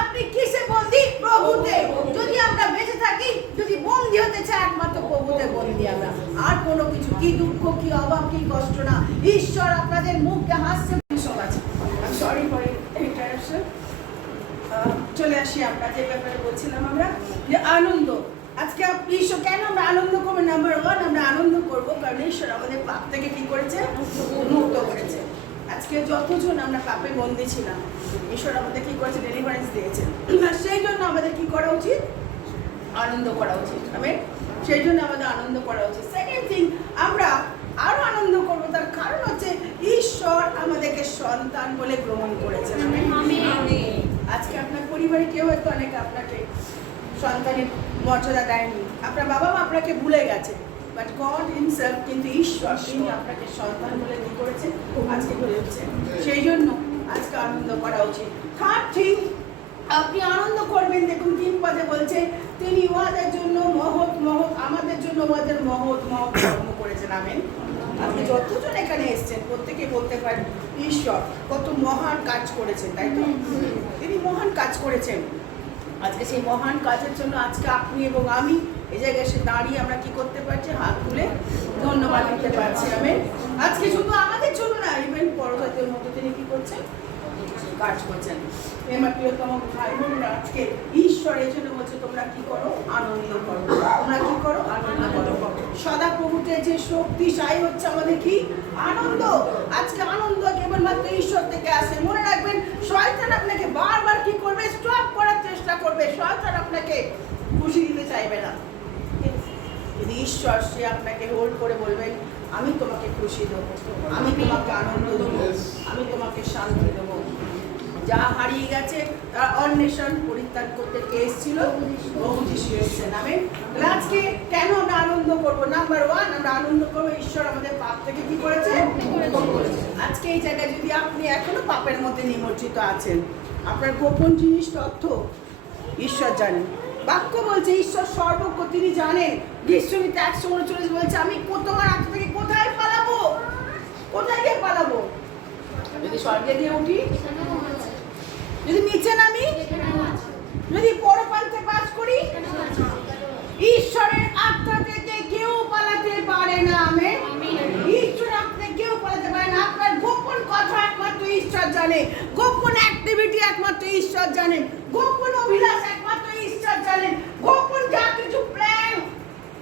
আপনি কিসে বন্দী, প্রভুতে। যদি আমরা বেঁচে থাকি, যদি বন্দী হতে চাই, একমাত্র প্রভুতে বন্দী আমরা, আর কোনো কিছু, কি দুঃখ, কি অভাব, কি কষ্ট না। ঈশ্বর আপনাদের মুখে হাসছে। সব আছে। Sorry for interruption. চলে আসি আমরা যে ব্যাপারে বলছিলাম, আমরা যে আনন্দ। আজকে ঈশ্বর কেন আমরা আনন্দ করবো, নাম্বার 1 আমরা আনন্দ করবো কারণ ঈশ্বর আমাদের পাপ থেকে কি করেছে, মুক্ত করেছে। আজকে যতজন আমরা পাপে বন্দী ছিলাম, ঈশ্বর আমাদের কি করেছে, ডেলিভারেন্স দিয়েছেন। আর সেই জন্য আমাদের কি করা উচিত, আনন্দ করা উচিত। সেই জন্য আমাদের আনন্দ করা উচিত। সেকেন্ড থিং, আমরা আরো আনন্দ করবো, তার কারণ হচ্ছে ঈশ্বর আমাদেরকে সন্তান বলে গ্রহণ করেছেন। আজকে আপনার পরিবারে কেউ হয়তো অনেকে আপনাকে সন্তানের মর্যাদা দেয়নি, আপনার বাবা মা আপনাকে ভুলে গেছে, বাট গড হিমসেলফ কিন্তু ঈশ্বর তিনি আপনাকে সন্তান বলে কি করেছেন, আজকে করেছেন। সেই জন্য আজকে আনন্দ করা উচিত। থার্ড থিং, আপনি আনন্দ করবেন। দেখুন 3 পদে বলছে, তিনি উহাদের জন্য মহৎ আমাদের জন্য উহাদের মহৎ কর্ম করেছেন। আমেন। আপনি যতজন এখানে এসেছেন প্রত্যেকে বলতে পারেন ঈশ্বর কত মহান কাজ করেছেন, তাই তো? তিনি মহান কাজ করেছেন। আজকে সেই মহান কাজের জন্য আজকে আপনি এবং আমি এই জায়গায় এসে দাঁড়িয়ে আমরা কি করতে পারছি, হাত তুলে ধন্যবাদ দিতে পারছি। আমেন। আজকে শুধু আমাদের জন্য না, ইভেন পরজাতীয় মতো তিনি কি করছেন, কাজ করছেন। আমার প্রিয়তম ভাই বোনেরা, আজকে ঈশ্বর এই জন্য বলছে তোমরা কি করো, আনন্দ করো। তোমরা কি করো, আনন্দ করো। সদা প্রভুতে যে শক্তিশালী হচ্ছে আমাদের কি আনন্দ। আজকে আনন্দ কেবলমাত্র ঈশ্বর থেকে আসে। মনে রাখবেন, শয়তান আপনাকে বারবার কি করবে, স্টপ করার চেষ্টা করবে। শয়তান আপনাকে খুশি দিতে চাইবে না। যদি ঈশ্বর সে আপনাকে হোল্ড করে বলবেন, আমি তোমাকে খুশি দেবো, আমি তোমাকে আনন্দ দেবো, আমি তোমাকে শান্তি দেবো। যা হারিয়ে গেছে তার অন্বেষণ পরিত্যাগ করতে কে এসেছিল, প্রভু যিশু এসেছেন। আমেন। আজকে কেন আমরা আনন্দ করবো, নাম্বার 1 আমরা আনন্দ করবো, ঈশ্বর আমাদের পাপ থেকে কি করেছে, আজকে এই জায়গায় যদি আপনি এখনো পাপের মধ্যে নিমজ্জিত আছেন, আপনার গোপন জিনিস তথ্য ঈশ্বর জানেন। বাক্য বলছে ঈশ্বর সর্বজ্ঞ, তিনি জানেন। গীতসংহিতা 139 বলছে, আমি তোমার হাত থেকে কোথায় পালাবো, কোথায় গিয়ে পালাবো? যদি স্বর্গে গিয়ে উঠি, যদি নিচে নামি, ঈশ্বরের আত্মা থেকে কেউ পালাতে পারে না। আমেন। ঈশ্বরের আত্মা থেকে কেউ পালাতে পারে না। আপনার গোপন কথা একমাত্র ঈশ্বর জানে, গোপন অ্যাক্টিভিটি একমাত্র ঈশ্বর জানেন, গোপন অভিলাষ একমাত্র ঈশ্বর জানেন, গোপন যা কিছু প্ল্যান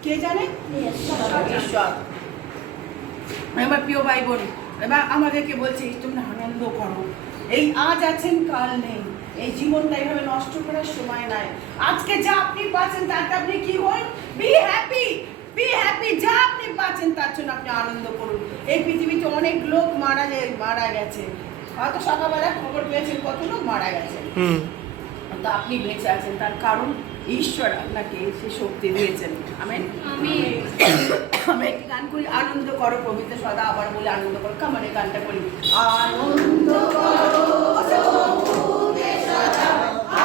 কে জানে? ঈশ্বর। আমার প্রিয় ভাই বোন, এবার আমাদেরকে বলছে তোমরা আনন্দ করো। এই আজ আছেন কাল নেই, এই জীবনটা এইভাবে নষ্ট করার সময় নাই। আজকে যা আপনি পাচ্ছেন তাতে আপনি কি হন? Be happy, be happy. যা আপনি পাচ্ছেন তার জন্য আপনি আনন্দ করুন। এই পৃথিবীতে অনেক লোক মারা গেছে, হয়তো সকালবেলা খবর পেয়েছেন কত লোক মারা গেছে, তো আপনি বেঁচে আছেন তার কারণ ঈশ্বর আপনাকে সে শক্তি দিয়েছেন। আমেন। আমরা একটি গান করি, আনন্দ করো প্রভুতে সদা। আবার বলে আনন্দ করো, কামানে গানটা করি, আনন্দ করো প্রভুতে সদা,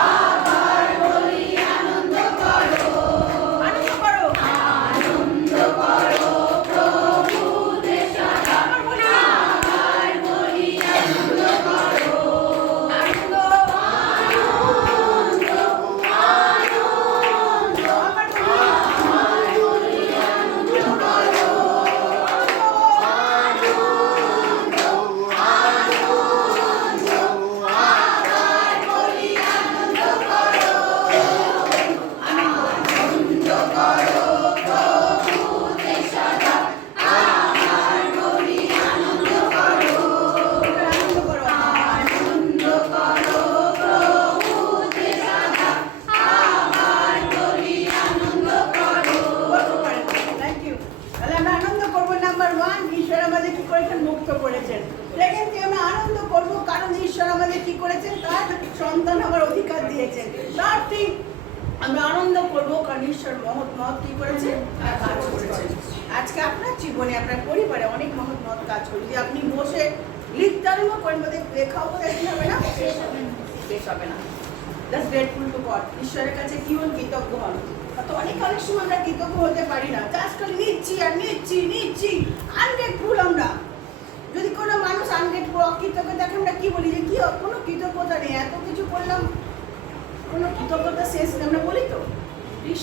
আবার বলি আনন্দ করো, আনন্দ করো, আনন্দ করো প্রভুতে সদা, আবার বলি আনন্দ করো, আনন্দ সন্তান হওয়ার অধিকার দিয়েছেন। তারটি আমরা আনন্দ করবো কারণ ঈশ্বর মহৎ কি করেছেন, কাজ করেছেন। আজকে আপনার জীবনে আপনার পরিবারে অনেক মহৎ কাজ করে। যদি আপনি বসে লিখতে আরম্ভ করেন, লেখাও দেখতে হবে না, শেষ হবে না। Just grateful to god. ঈশ্বরের কাছে কি হন? কৃতজ্ঞ হন। তো অনেক সময় আমরা কৃতজ্ঞ হতে পারি না, জাস্ট খালি নিচ্ছি আর নিচ্ছি। আনগ্রেটফুল আমরা। যদি কোনো মানুষ আনগ্রেটফুল, অকৃতজ্ঞ দেখে আমরা কি বলি যে কি কোনো কৃতজ্ঞতা নেই, এত কিছু করলাম, কোনো কৃতজ্ঞতা শেষ নেই, আমরা বলি তো।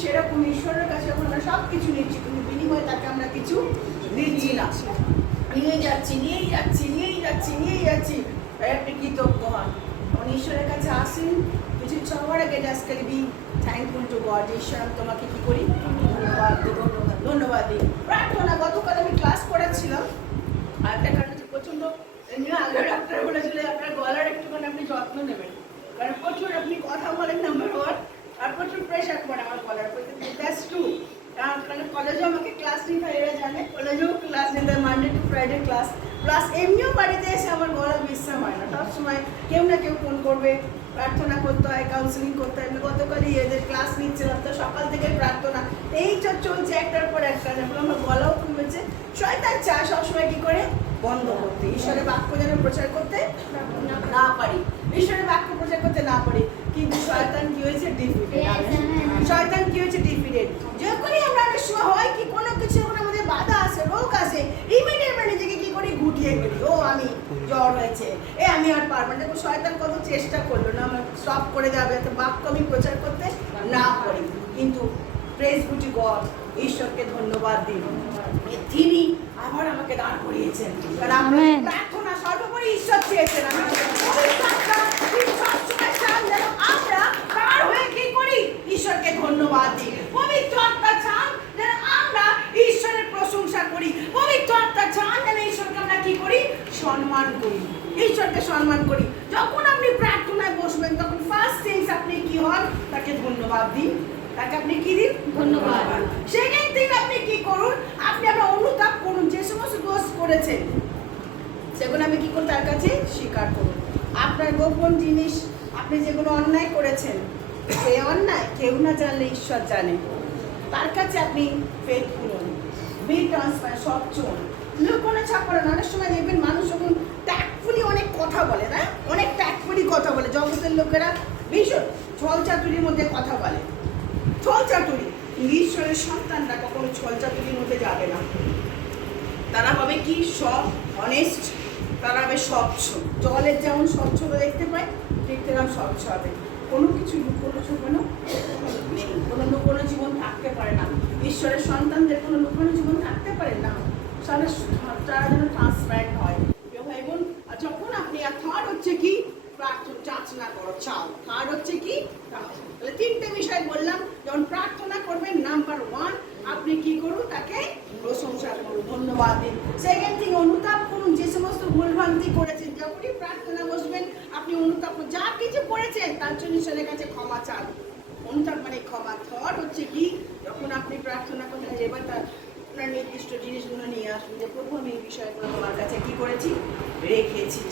সেরকম ঈশ্বরের কাছে যখন আমরা সব কিছু নিচ্ছি কিন্তু বিনিময়ে তাকে আমরা কিছু দিচ্ছি না, নিয়েই যাচ্ছি, তাই আপনি কৃতজ্ঞ হন। তখন ঈশ্বরের কাছে আসেন, কিছু চাওয়ার আগে জাস্ট খালি বি থ্যাঙ্কফুল টু গড। ঈশ্বর আমি তোমাকে কি করি? ধন্যবাদ দিই। প্রার্থনা, গতকাল আমি ক্লাস করাচ্ছিলাম, আর একটা কারণ হচ্ছে প্রচণ্ড আগে ডাক্তার বলেছিল আপনার গলার একটুখানি আপনি যত্ন নেবেন, কারণ প্রচুর আপনি কথা বলেন নাম্বার ওয়ান, আর প্রচুর প্রেশার পড়ে আমার গলার প্রতি। That's true. কারণ কলেজেও আমাকে ক্লাস নিতে হয়, এরা জানে, কলেজেও ক্লাস নিতে হয়, Monday to Friday class, plus এমনিও বাড়িতে এসে আমার গলা বিশ্রাম হয় না। সবসময় কেউ না কেউ ফোন করবে, প্রার্থনা করতে হয়, কাউন্সিলিং করতে হয়। আমি গতকালই এদের ক্লাস নিচ্ছিলাম, তো সকাল থেকে প্রার্থনা এই চলছে একটার পর একটা, যখন আমার গলাও কমেছে। শয়তান চায় সবসময় কি করে? বন্ধ করতে, ঈশ্বরের বাক্য যেন প্রচার করতে না পারি, ঈশ্বরের বাক্য প্রচার করতে না পারি। কিন্তু শয়তান কি হয়েছে? ডিফিটেড। শয়তান কি হয়েছে? ডিফিটেড। যখনই আমরা অনেক সময় হয় কি কোনো কিছু যখন আমাদের বাধা আসে, রোগ আসে, ইমিডিয়েট আমরা নিজেকে কি করি? গুটিয়ে ফেলি, ও আমি জ্বর হয়েছে, আমি আর পারবো না। শয়তান কত চেষ্টা করলো না আমার স্টপ করে যাবে, যাতে বাক্য আমি প্রচার করতে না পারি। কিন্তু প্রেজ বি টু গড, ঈশ্বরকে ধন্যবাদ দিন, তিনি আবার আমাকে দাঁড় করিয়েছেন। কারণ আমরা প্রার্থনা সর্বোপরি ঈশ্বর চেয়েছেন। আমরা কার হয়ে কি করি? ঈশ্বরকে ধন্যবাদ দিই। পবিত্র আত্মা চান যেন আমরা ঈশ্বরের প্রশংসা করি, পবিত্র আত্মা চান যেন ঈশ্বরকে আমরা কি করি? সম্মান করি, ঈশ্বরকে সম্মান করি। যখন আপনি প্রার্থনায় বসবেন তখন ফার্স্ট থিংস আপনি কি হন? তাকে ধন্যবাদ দিন। তাকে আপনি কি দিন? ধন্যবাদ। সেকেন্ড থিং আপনি কি করুন? আপনি আমরা অনুতাপ করুন, যে সমস্ত দোষ করেছেন সেগুলো আমি কি করুন? তার কাছে স্বীকার করুন। আপনার গোপন জিনিস, আপনি যেগুলো অন্যায় করেছেন, সেই অন্যায় কেউ না জানলে ঈশ্বর জানে। তার কাছে আপনি ফেথফুল হন, বি ট্রান্সপারেন্ট, স্বচ্ছ হন, লুকোনো ছাপানো। অনেক সময় দেখবেন মানুষ যখন ট্যাক্টফুলি অনেক কথা বলে, না অনেক ট্যাক্টফুলি কথা বলে, জগতের লোকেরা ভীষণ ছলচাতুরির মধ্যে কথা বলে, ছলচাতুরি। ঈশ্বরের সন্তানরা কখনো ছলচাতুরির মধ্যে যাবে না। তারা হবে কি? সব অনেস্ট, তারা হবে স্বচ্ছ। জলের যেমন স্বচ্ছতা দেখতে পায়, ঠিক তেমন স্বচ্ছ হবে। কোনো কিছু লুকোনো ছুপানো নেই, কোনো লুকোনো জীবন থাকতে পারে না। ঈশ্বরের সন্তানদের কোনো লুকোনো জীবন থাকতে পারে না, তারা যেন ট্রান্সপারেন্ট হয়। প্রিয় ভাই বোন, আর যখন আপনি থার্ড হচ্ছে কি প্রার্থনা যাচনা করো চাও, থার্ড হচ্ছে কি তাহলে তিনটে বিষয় বললাম। যখন প্রার্থনা করবেন নাম্বার 1 আপনি কি করুন, তাকে প্রশংসা করুন, ধন্যবাদ দিন। সেকেন্ড থিং, অনুতাপ করুন যে সমস্ত ভুলভ্রান্তি করেছেন। যখনই প্রার্থনা বসবেন আপনি অনুতাপ যা কিছু করেছেন তার জন্য ঈশ্বরের কাছে ক্ষমা চান, অনুতাপ মানে ক্ষমা। থার্ড হচ্ছে কি যখন আপনি প্রার্থনা করতে এবার তার আপনার নির্দিষ্ট জিনিসগুলো নিয়ে আসুন যে প্রভু আমি এই বিষয়গুলো তোমার কাছে কি করেছি, রেখেছি,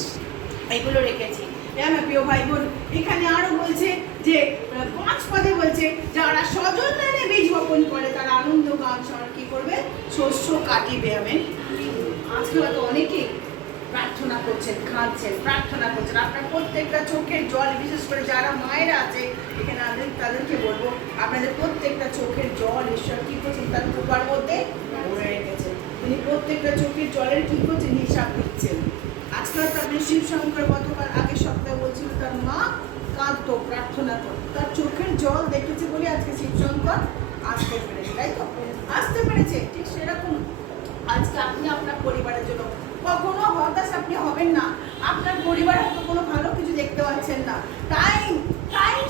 এইগুলো রেখেছি। আমার প্রিয় ভাই বোন, এখানে আরো বলছে যে 5 পদে বলছে যারা সজলদানে বীজ বপন করে তারা আনন্দ গান সবার কি করবে, শস্য কাটিবে। আমেন। আজকে হয়তো অনেকেই প্রার্থনা করছেন, খাচ্ছেন, প্রার্থনা করছেন, আপনার প্রত্যেকটা চোখের জল, বিশেষ করে যারা মায়েরা আছে এখানে তাদেরকে বলবো আপনাদের প্রত্যেকটা চোখের জল ঈশ্বর কি করছেন, তার কৃপার মধ্যে ভরে রেখেছেন। তিনি প্রত্যেকটা চোখের জলের কি করছেন, হিসাব দিচ্ছেন। আজকাল তো আপনি শিবশঙ্কর গতকাল আগের সপ্তাহে বলছিল তার মা কাঁদতো প্রার্থনা করতো, তার চোখের জল দেখেছে বলে আজকে শিবশঙ্কর আসতে পেরেছে, তাই তো আসতে পেরেছে। ঠিক সেরকম আজকে আপনি আপনার পরিবারের জন্য কখনো হতাশ আপনি হবেন না। আপনার পরিবার হয়তো কোনো ভালো কিছু দেখতে পাচ্ছেন না, টাইম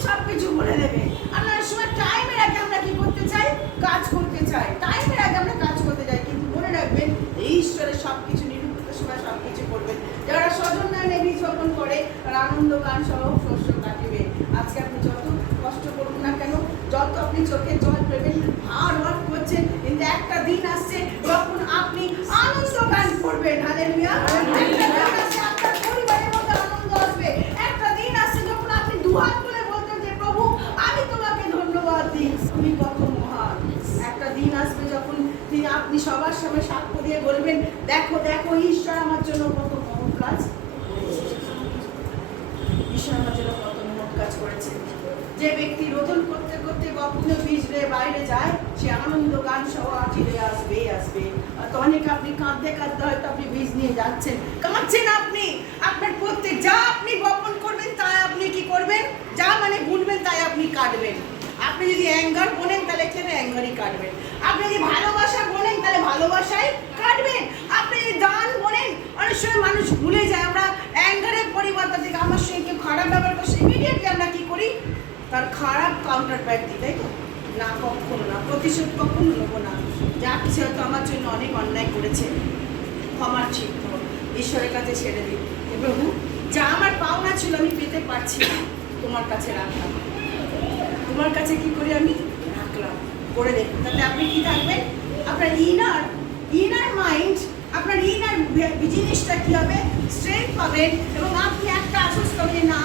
সব কিছু বলে দেবে। আপনার সময় টাইমের আগে আমরা কি করতে চাই, কাজ করতে চাই, টাইমের আগে আমরা কাজ করতে চাই, কিন্তু মনে রাখবেন এই ঈশ্বরের সব কিছু নিরূপিত সময় সব কিছু করবেন। যারা স্বজন নয় বীজ বপন করে তারা আনন্দ গান সহ শস্য কাটিবে। আজকে আপনি যত কষ্ট করুন না কেন, যত আপনি চোখে জল পেবেন, হার্ড ওয়ার্ক করছেন, কিন্তু একটা দিন আসছে যখন আপনি আনন্দ গান করবেন। হালেলুয়া। একটা দিন আসছে আপনার পরিবারের মধ্যে আনন্দ আসবে। একটা দিন আসছে যখন আপনি দুহাত তুলে বলবেন যে প্রভু আমি তোমাকে ধন্যবাদ দিই, তুমি কত মহান। একটা দিন আসবে যখন আপনি সবার সামনে সাক্ষ্য দিয়ে বলবেন দেখো দেখো ঈশ্বর আমার জন্য কত মহৎ কাজ করেছে, ঈশ্বর আমার জন্য কত মহৎ কাজ করেছে। যে ব্যক্তি রোদন করতে করতে কখনো বীজরে বাইরে যায় সে আনন্দ গান সহ ফিরে আসবে। আর তো অনেক আপনি কাঁদতে কাঁদতে হয়তো আপনি বীজ নিয়ে যাচ্ছেন, কাঁদছেন আপনি, আপনার প্রত্যেক যা আপনি বপন করবেন তাই আপনি কি করবেন, যা মানে বুনবেন তাই আপনি কাটবেন। আপনি যদি অ্যাঙ্গার বোনেন তাহলে এখানে অ্যাঙ্গারই কাটবেন, আপনি যদি ভালোবাসা বোনেন তাহলে ভালোবাসাই কাটবেন, আপনি যদি দান বোনেন। অনেক সময় মানুষ ভুলে যায় আমরা অ্যাঙ্গারের পরিবর্তন থেকে আমার সঙ্গে কেউ খারাপ ব্যবহার করছে ইমিডিয়েটলি আমরা কি করি, তার খারাপ কাউন্টার প্যাট দিই, তাই তো না, কখনো না, প্রতিশোধ কখনো নেবো না। যা কিছু হয়তো আমার জন্য অনেক অন্যায় করেছে ক্ষমার চিহ্ন ঈশ্বরের কাছে ছেড়ে দিই। প্রভু যা আমার পাওনা ছিল আমি পেতে পারছি না, তোমার কাছে রাখলাম, তোমার কাছে কি করি আমি রাখলাম, করে দেখুন। তাতে আপনি কি থাকবেন, আপনার ইনার মাইন্ড, আপনার ইনার জিনিসটা কি হবে, স্ট্রেংথ পাবেন, এবং আপনি একটা আশ্বস্ত পাবেন না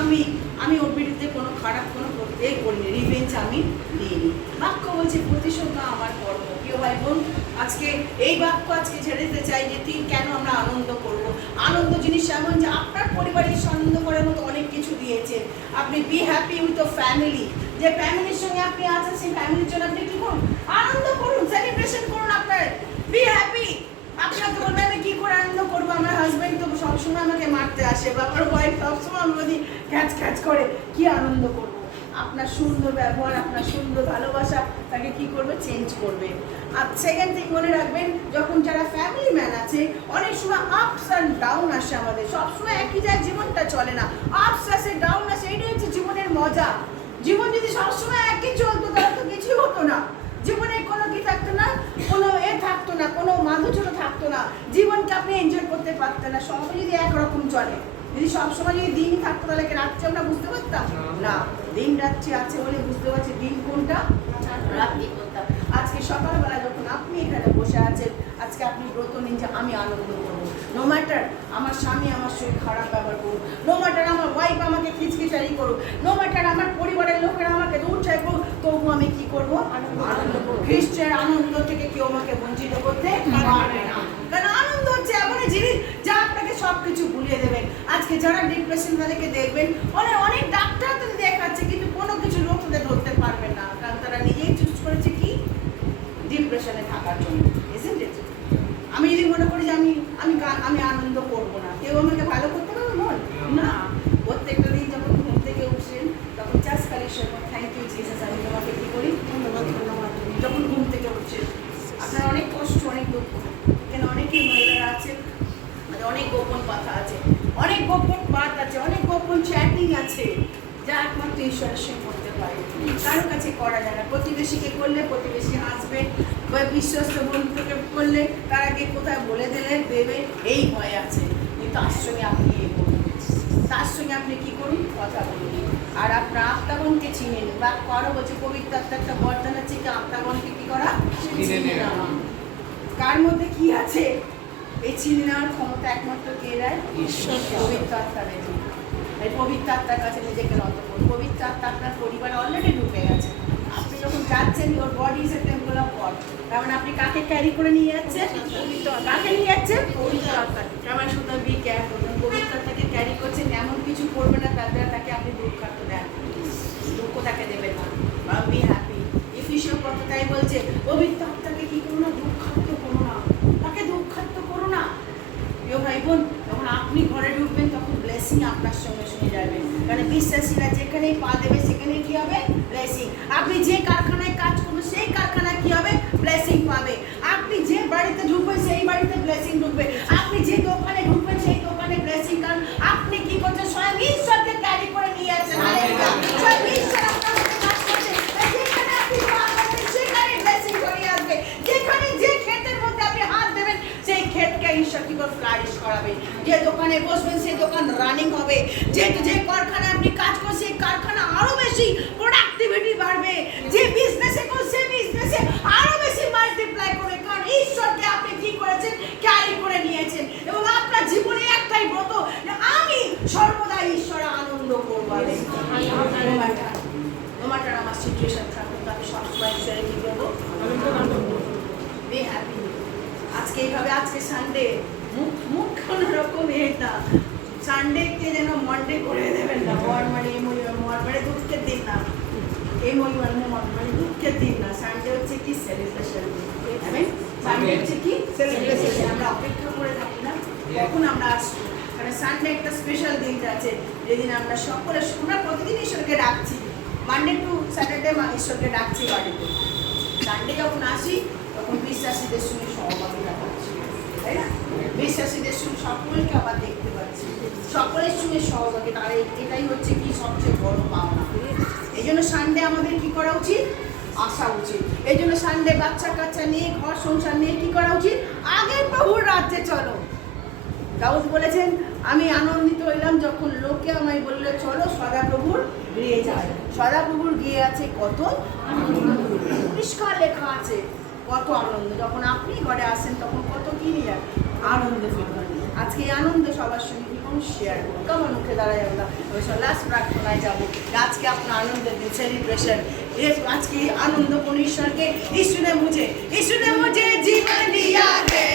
আমি ওর বিরুদ্ধে কোনো খারাপ কোনো প্রত্যেক করিনি, রিভেঞ্জ আমি নিইনি। বাক্য বলছে প্রতিশোধ না আমার কর্ম। প্রিয় ভাই বোন, আজকে এই বাক্য আজকে ছেড়ে দিতে চাই যে তুই কেন আমরা আনন্দ করব। আনন্দ জিনিস এমন যে আপনার পরিবারের আনন্দ করার মতো অনেক কিছু দিয়েছে। আপনি be happy with the family, যে ফ্যামিলির সঙ্গে আপনি আছেন সেই ফ্যামিলির জন্য আপনি কি করুন, আনন্দ করুন, সেলিব্রেশন করুন, আপনার বি হ্যাপি। আপনাকে বলবেন আমি কি করে আনন্দ করবো, আমার হাজব্যান্ড তো সবসময় আমাকে মারতে আসে বা আমার ওয়াইফ সবসময় আমাকে ক্যাচ করে, কি আনন্দ করবো। আপনার সুন্দর ব্যবহার, আপনার সুন্দর ভালোবাসা তাকে কি করবে, চেঞ্জ করবে। আর সেকেন্ড থিং মনে রাখবেন, যখন যারা ফ্যামিলি ম্যান আছে অনেক সময় আপস অ্যান্ড ডাউন আসে, আমাদের সবসময় একই জায়গায় জীবনটা চলে না, আপস আসে ডাউন আসে, এটাই হচ্ছে জীবনের মজা। জীবন যদি সবসময় একই চলতো তাহলে তো কিছুই হতো না, জীবনে কোনো কি থাকতো না, কোনো থাকতো না, কোনো মাধুর্য থাকতো না, জীবনকে আপনি এনজয় করতে পারতেন না। সবাই যদি একরকম চলে, যদি সবসময় যদি দিন থাকতো তাহলে কি রাত্রি আমরা বুঝতে পারতাম না, দিন রাত্রি আছে বলে বুঝতে পারছি দিন কোনটা, রাত্রি কোনটা। আজকে সকালবেলা যখন আপনি এখানে বসে আছেন, আজকে আপনি ব্রত নিন যে আমি আনন্দ করবো। নো ম্যাটার আমার স্বামী আমার সঙ্গে খারাপ ব্যবহার করুক, নো ম্যাটার আমার ওয়াইফ আমাকে খিচখিচারি করুক, নো ম্যাটার আমার পরিবারের লোকেরা আমাকে দূর চাই করুক, তবু আমি কি করবো, আনন্দ করবো। খ্রিস্টের আনন্দ থেকে কেউ আমাকে বঞ্চিত করতে পারবে না, কারণ আনন্দ হচ্ছে এমন জিনিস যা আপনাকে সবকিছু ভুলিয়ে দেবেন। আজকে যারা ডিপ্রেশন তাদেরকে দেখবেন, অনেক ডাক্তার তাদের দেখাচ্ছে কিন্তু কোনো কিছু রোগ তাদের ধরতে পারবে না, কারণ তারা নিজেই চুজ করেছে কি, ডিপ্রেশনে থাকার জন্য। আমি যদি মনে করি যে আমি আনন্দ করবো না, কেউ আমাকে ভালো করতে পারবে না। প্রত্যেকটা দিন যখন ঘুম থেকে উঠছেন তখন জাস্ট ঈশ্বরের সঙ্গে করতে পারি, কারোর কাছে করা যায় না। প্রতিবেশীকে করলে প্রতিবেশী আসবে, বা বিশ্বস্ত বন্ধুকে করলে তার আগে কোথায় বলে দিলে দেবে, এই ভয় আছে। কিন্তু তার সঙ্গে আপনি তার সঙ্গে আপনি কি করুন, কথা বলুন, আর আপনার আত্মাগণকে চিনে নিন। বা কারো বলছে পবিত্র আত্মা একটা বরদান আছে, কি আত্মাগণকে কি করা, চিনে নেওয়া। কার মধ্যে কি আছে এই চিনে নেওয়ার ক্ষমতা একমাত্র কে দেয়? ঈশ্বর, পবিত্র আত্মা দেয়। এই পবিত্র আত্মার কাছে নিজেকে নত করুন। পবিত্র আত্মা আপনার পরিবারে অলরেডি ঢুকে গেছে। আপনি যখন যাচ্ছেন, your body is a temple of god. তার মানে আপনি কাকে ক্যারি করে নিয়ে যাচ্ছেন? পবিত্র। কাকে নিয়ে যাচ্ছেন? পবিত্র আত্মা। তার মানে শুধু বি কেয়ারফুল। পবিত্র আত্মাকে ক্যারি করছেন, এমন কিছু করবে না তার দ্বারা তাকে আপনি দুঃখার্থ দেন, দুঃখ তাকে দেবেন না। Be happy. এফিসীয় পত্র তাই বলছে, পবিত্র আত্মাকে কি করো না, দুঃখার্থ করো না, তাকে দুঃখার্থ করো না। প্রিয় ভাই বোন, যখন আপনি ঘরে ঢুকবেন তখন ব্লেসিং আপনার সঙ্গে সঙ্গে যাবে। কারণ বিশ্বাসীরা যেখানেই পা দেবে সেখানেই কি হবে? ব্লেসিং। আপনি যে কারখানায় কাজ করবেন সেই কারখানায় কি হবে? ব্লেসিং পাবে। আপনি যে বাড়িতে ঢুকবেন সেই বাড়িতে ব্লেসিং ঢুকবে। আপনি যে দোকানে ঢুকবেন সেই দোকানে ব্লেসিং। কারণ আপনি কি করছেন? স্বয়ং ঈশ্বরকে ক্যারি করে নিয়ে আসছেন। স্বয়ং ঈশ্বর আপনার মধ্যে কাজ করছে। যেখানে আপনি পা দেবেন সেখানে ব্লেসিং চলে আসবে। যেখানে যে ক্ষেতের মধ্যে আপনি হাত দেবেন সেই ক্ষেতকে ঈশ্বর কি করে ফ্লারিশ করাবে। যে দোকানে বসবেন সেই দোকান রানিং হবে। যে কারখানায় আপনি কাজ করছেন সেই কারখানা আরো বেশি প্রোডাক্টিভিটি বাড়বে। যে বিজনেসে করছেন সেই বিজনেসে আরো বেশি মাল্টিপ্লাই করবে। কারণ ঈশ্বরকে আপনি কি করেছেন? ক্যারি করে নিয়েছেন। এবং আপনার জীবনে একটাই ব্রত যে আমি সর্বদা ঈশ্বরে আনন্দ করবো। তোমার আমার সিচুয়েশন থাকবে, আমি সবসময় ঈশ্বরে কি করবো? Be happy. আজকে এইভাবে, আজকে সানডে, মুখ কোনো রকম না, সানডেকে যেন মন্ডে করে দেবেন না। মর মানে দুঃখের দিন না, এই মানে দুঃখের দিন না। সানডে হচ্ছে কি? সেলিব্রেশন। সানডে হচ্ছে কি? সেলিব্রেশন। আমরা অপেক্ষা করে থাকি না কখন আমরা আসবো। কারণ সানডে একটা স্পেশাল দিন আছে, যেদিন আমরা সকলে, আমরা প্রতিদিন ঈশ্বরকে ডাকছি। মানডে টু স্যাটারডে ঈশ্বরকে ডাকছি বাড়িতে। সানডে যখন আসি তখন বিশ্বাসীদের সঙ্গে সহভাগিতা করছি, তাই না? বিশ্বাসীদের সঙ্গে সকলকে আবার দেখতে পাচ্ছি, সকলের সঙ্গে সহভাগিতা। আর এটাই হচ্ছে কি সবচেয়ে বড় পাওনা। এই জন্য সানডে আমাদের কি করা উচিত? আসা উচিত। এই জন্য সানডে বাচ্চা কাচ্চা নিয়ে, ঘর সংসার নিয়ে কি করা উচিত? আগে প্রভুর রাজ্যে চলো। দাউদ বলেছেন, আমি আনন্দিত হইলাম যখন লোকে আমায় বললো চলো সদাপ্রভুর গৃহে যায়। সদাপ্রভুর গৃহে আছে কত আনন্দ, পরিষ্কার লেখা আছে কত আনন্দ। যখন আপনি ঘরে আসেন তখন কত কি নিয়ে আনন্দ ফিল করেন। আজকে এই আনন্দ সবার সঙ্গে কি করুন? শেয়ার করুন। কেমন মুখে দাঁড়ায় আমরা লাস্ট প্রার্থনায় যাবো। আজকে আপনার আনন্দের দিন, সেলিব্রেশন। আজকে আনন্দ কোন ঈশ্বরকে? ঈশ্বরে মুঝে জীবন দিয়া রে,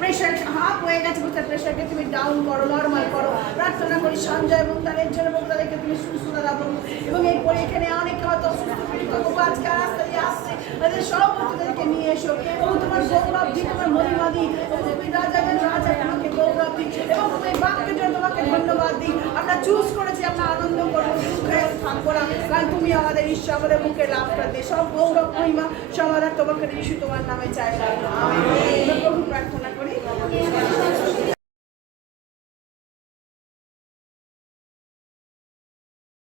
প্রেশার হাফ হয়ে গেছে, বুঝতে প্রেশারকে তুমি ডাউন করো, নর্মাল করো। প্রার্থনা করি সঞ্জয় এবং তাদের জন্য এবং তাদেরকে তুমি সুস্থতা দাও এবং এই পরে এখানে অনেকে হয়তো অসুস্থ পীড়িত আজকে রাস্তা দিয়ে আসছে, তাদের সব তাদেরকে নিয়ে এসো এবং তোমার গৌরব দিই, তোমার মহিমা দিই, তুমি রাজাদের রাজা, তোমাকে গৌরব দিই এবং তুমি বাক্যের জন্য তোমাকে ধন্যবাদ দিই। আমরা চুজ করেছি, আমরা আনন্দ করবো, দুঃখে থাকবো না, কারণ তুমি আমাদের ঈশ্বর, আমাদের মুখে লাভটা দিয়ে সব গৌরব মহিমা সমাধান তোমাকে যিশু তোমার নামে চাই। প্রভু প্রার্থনা করি।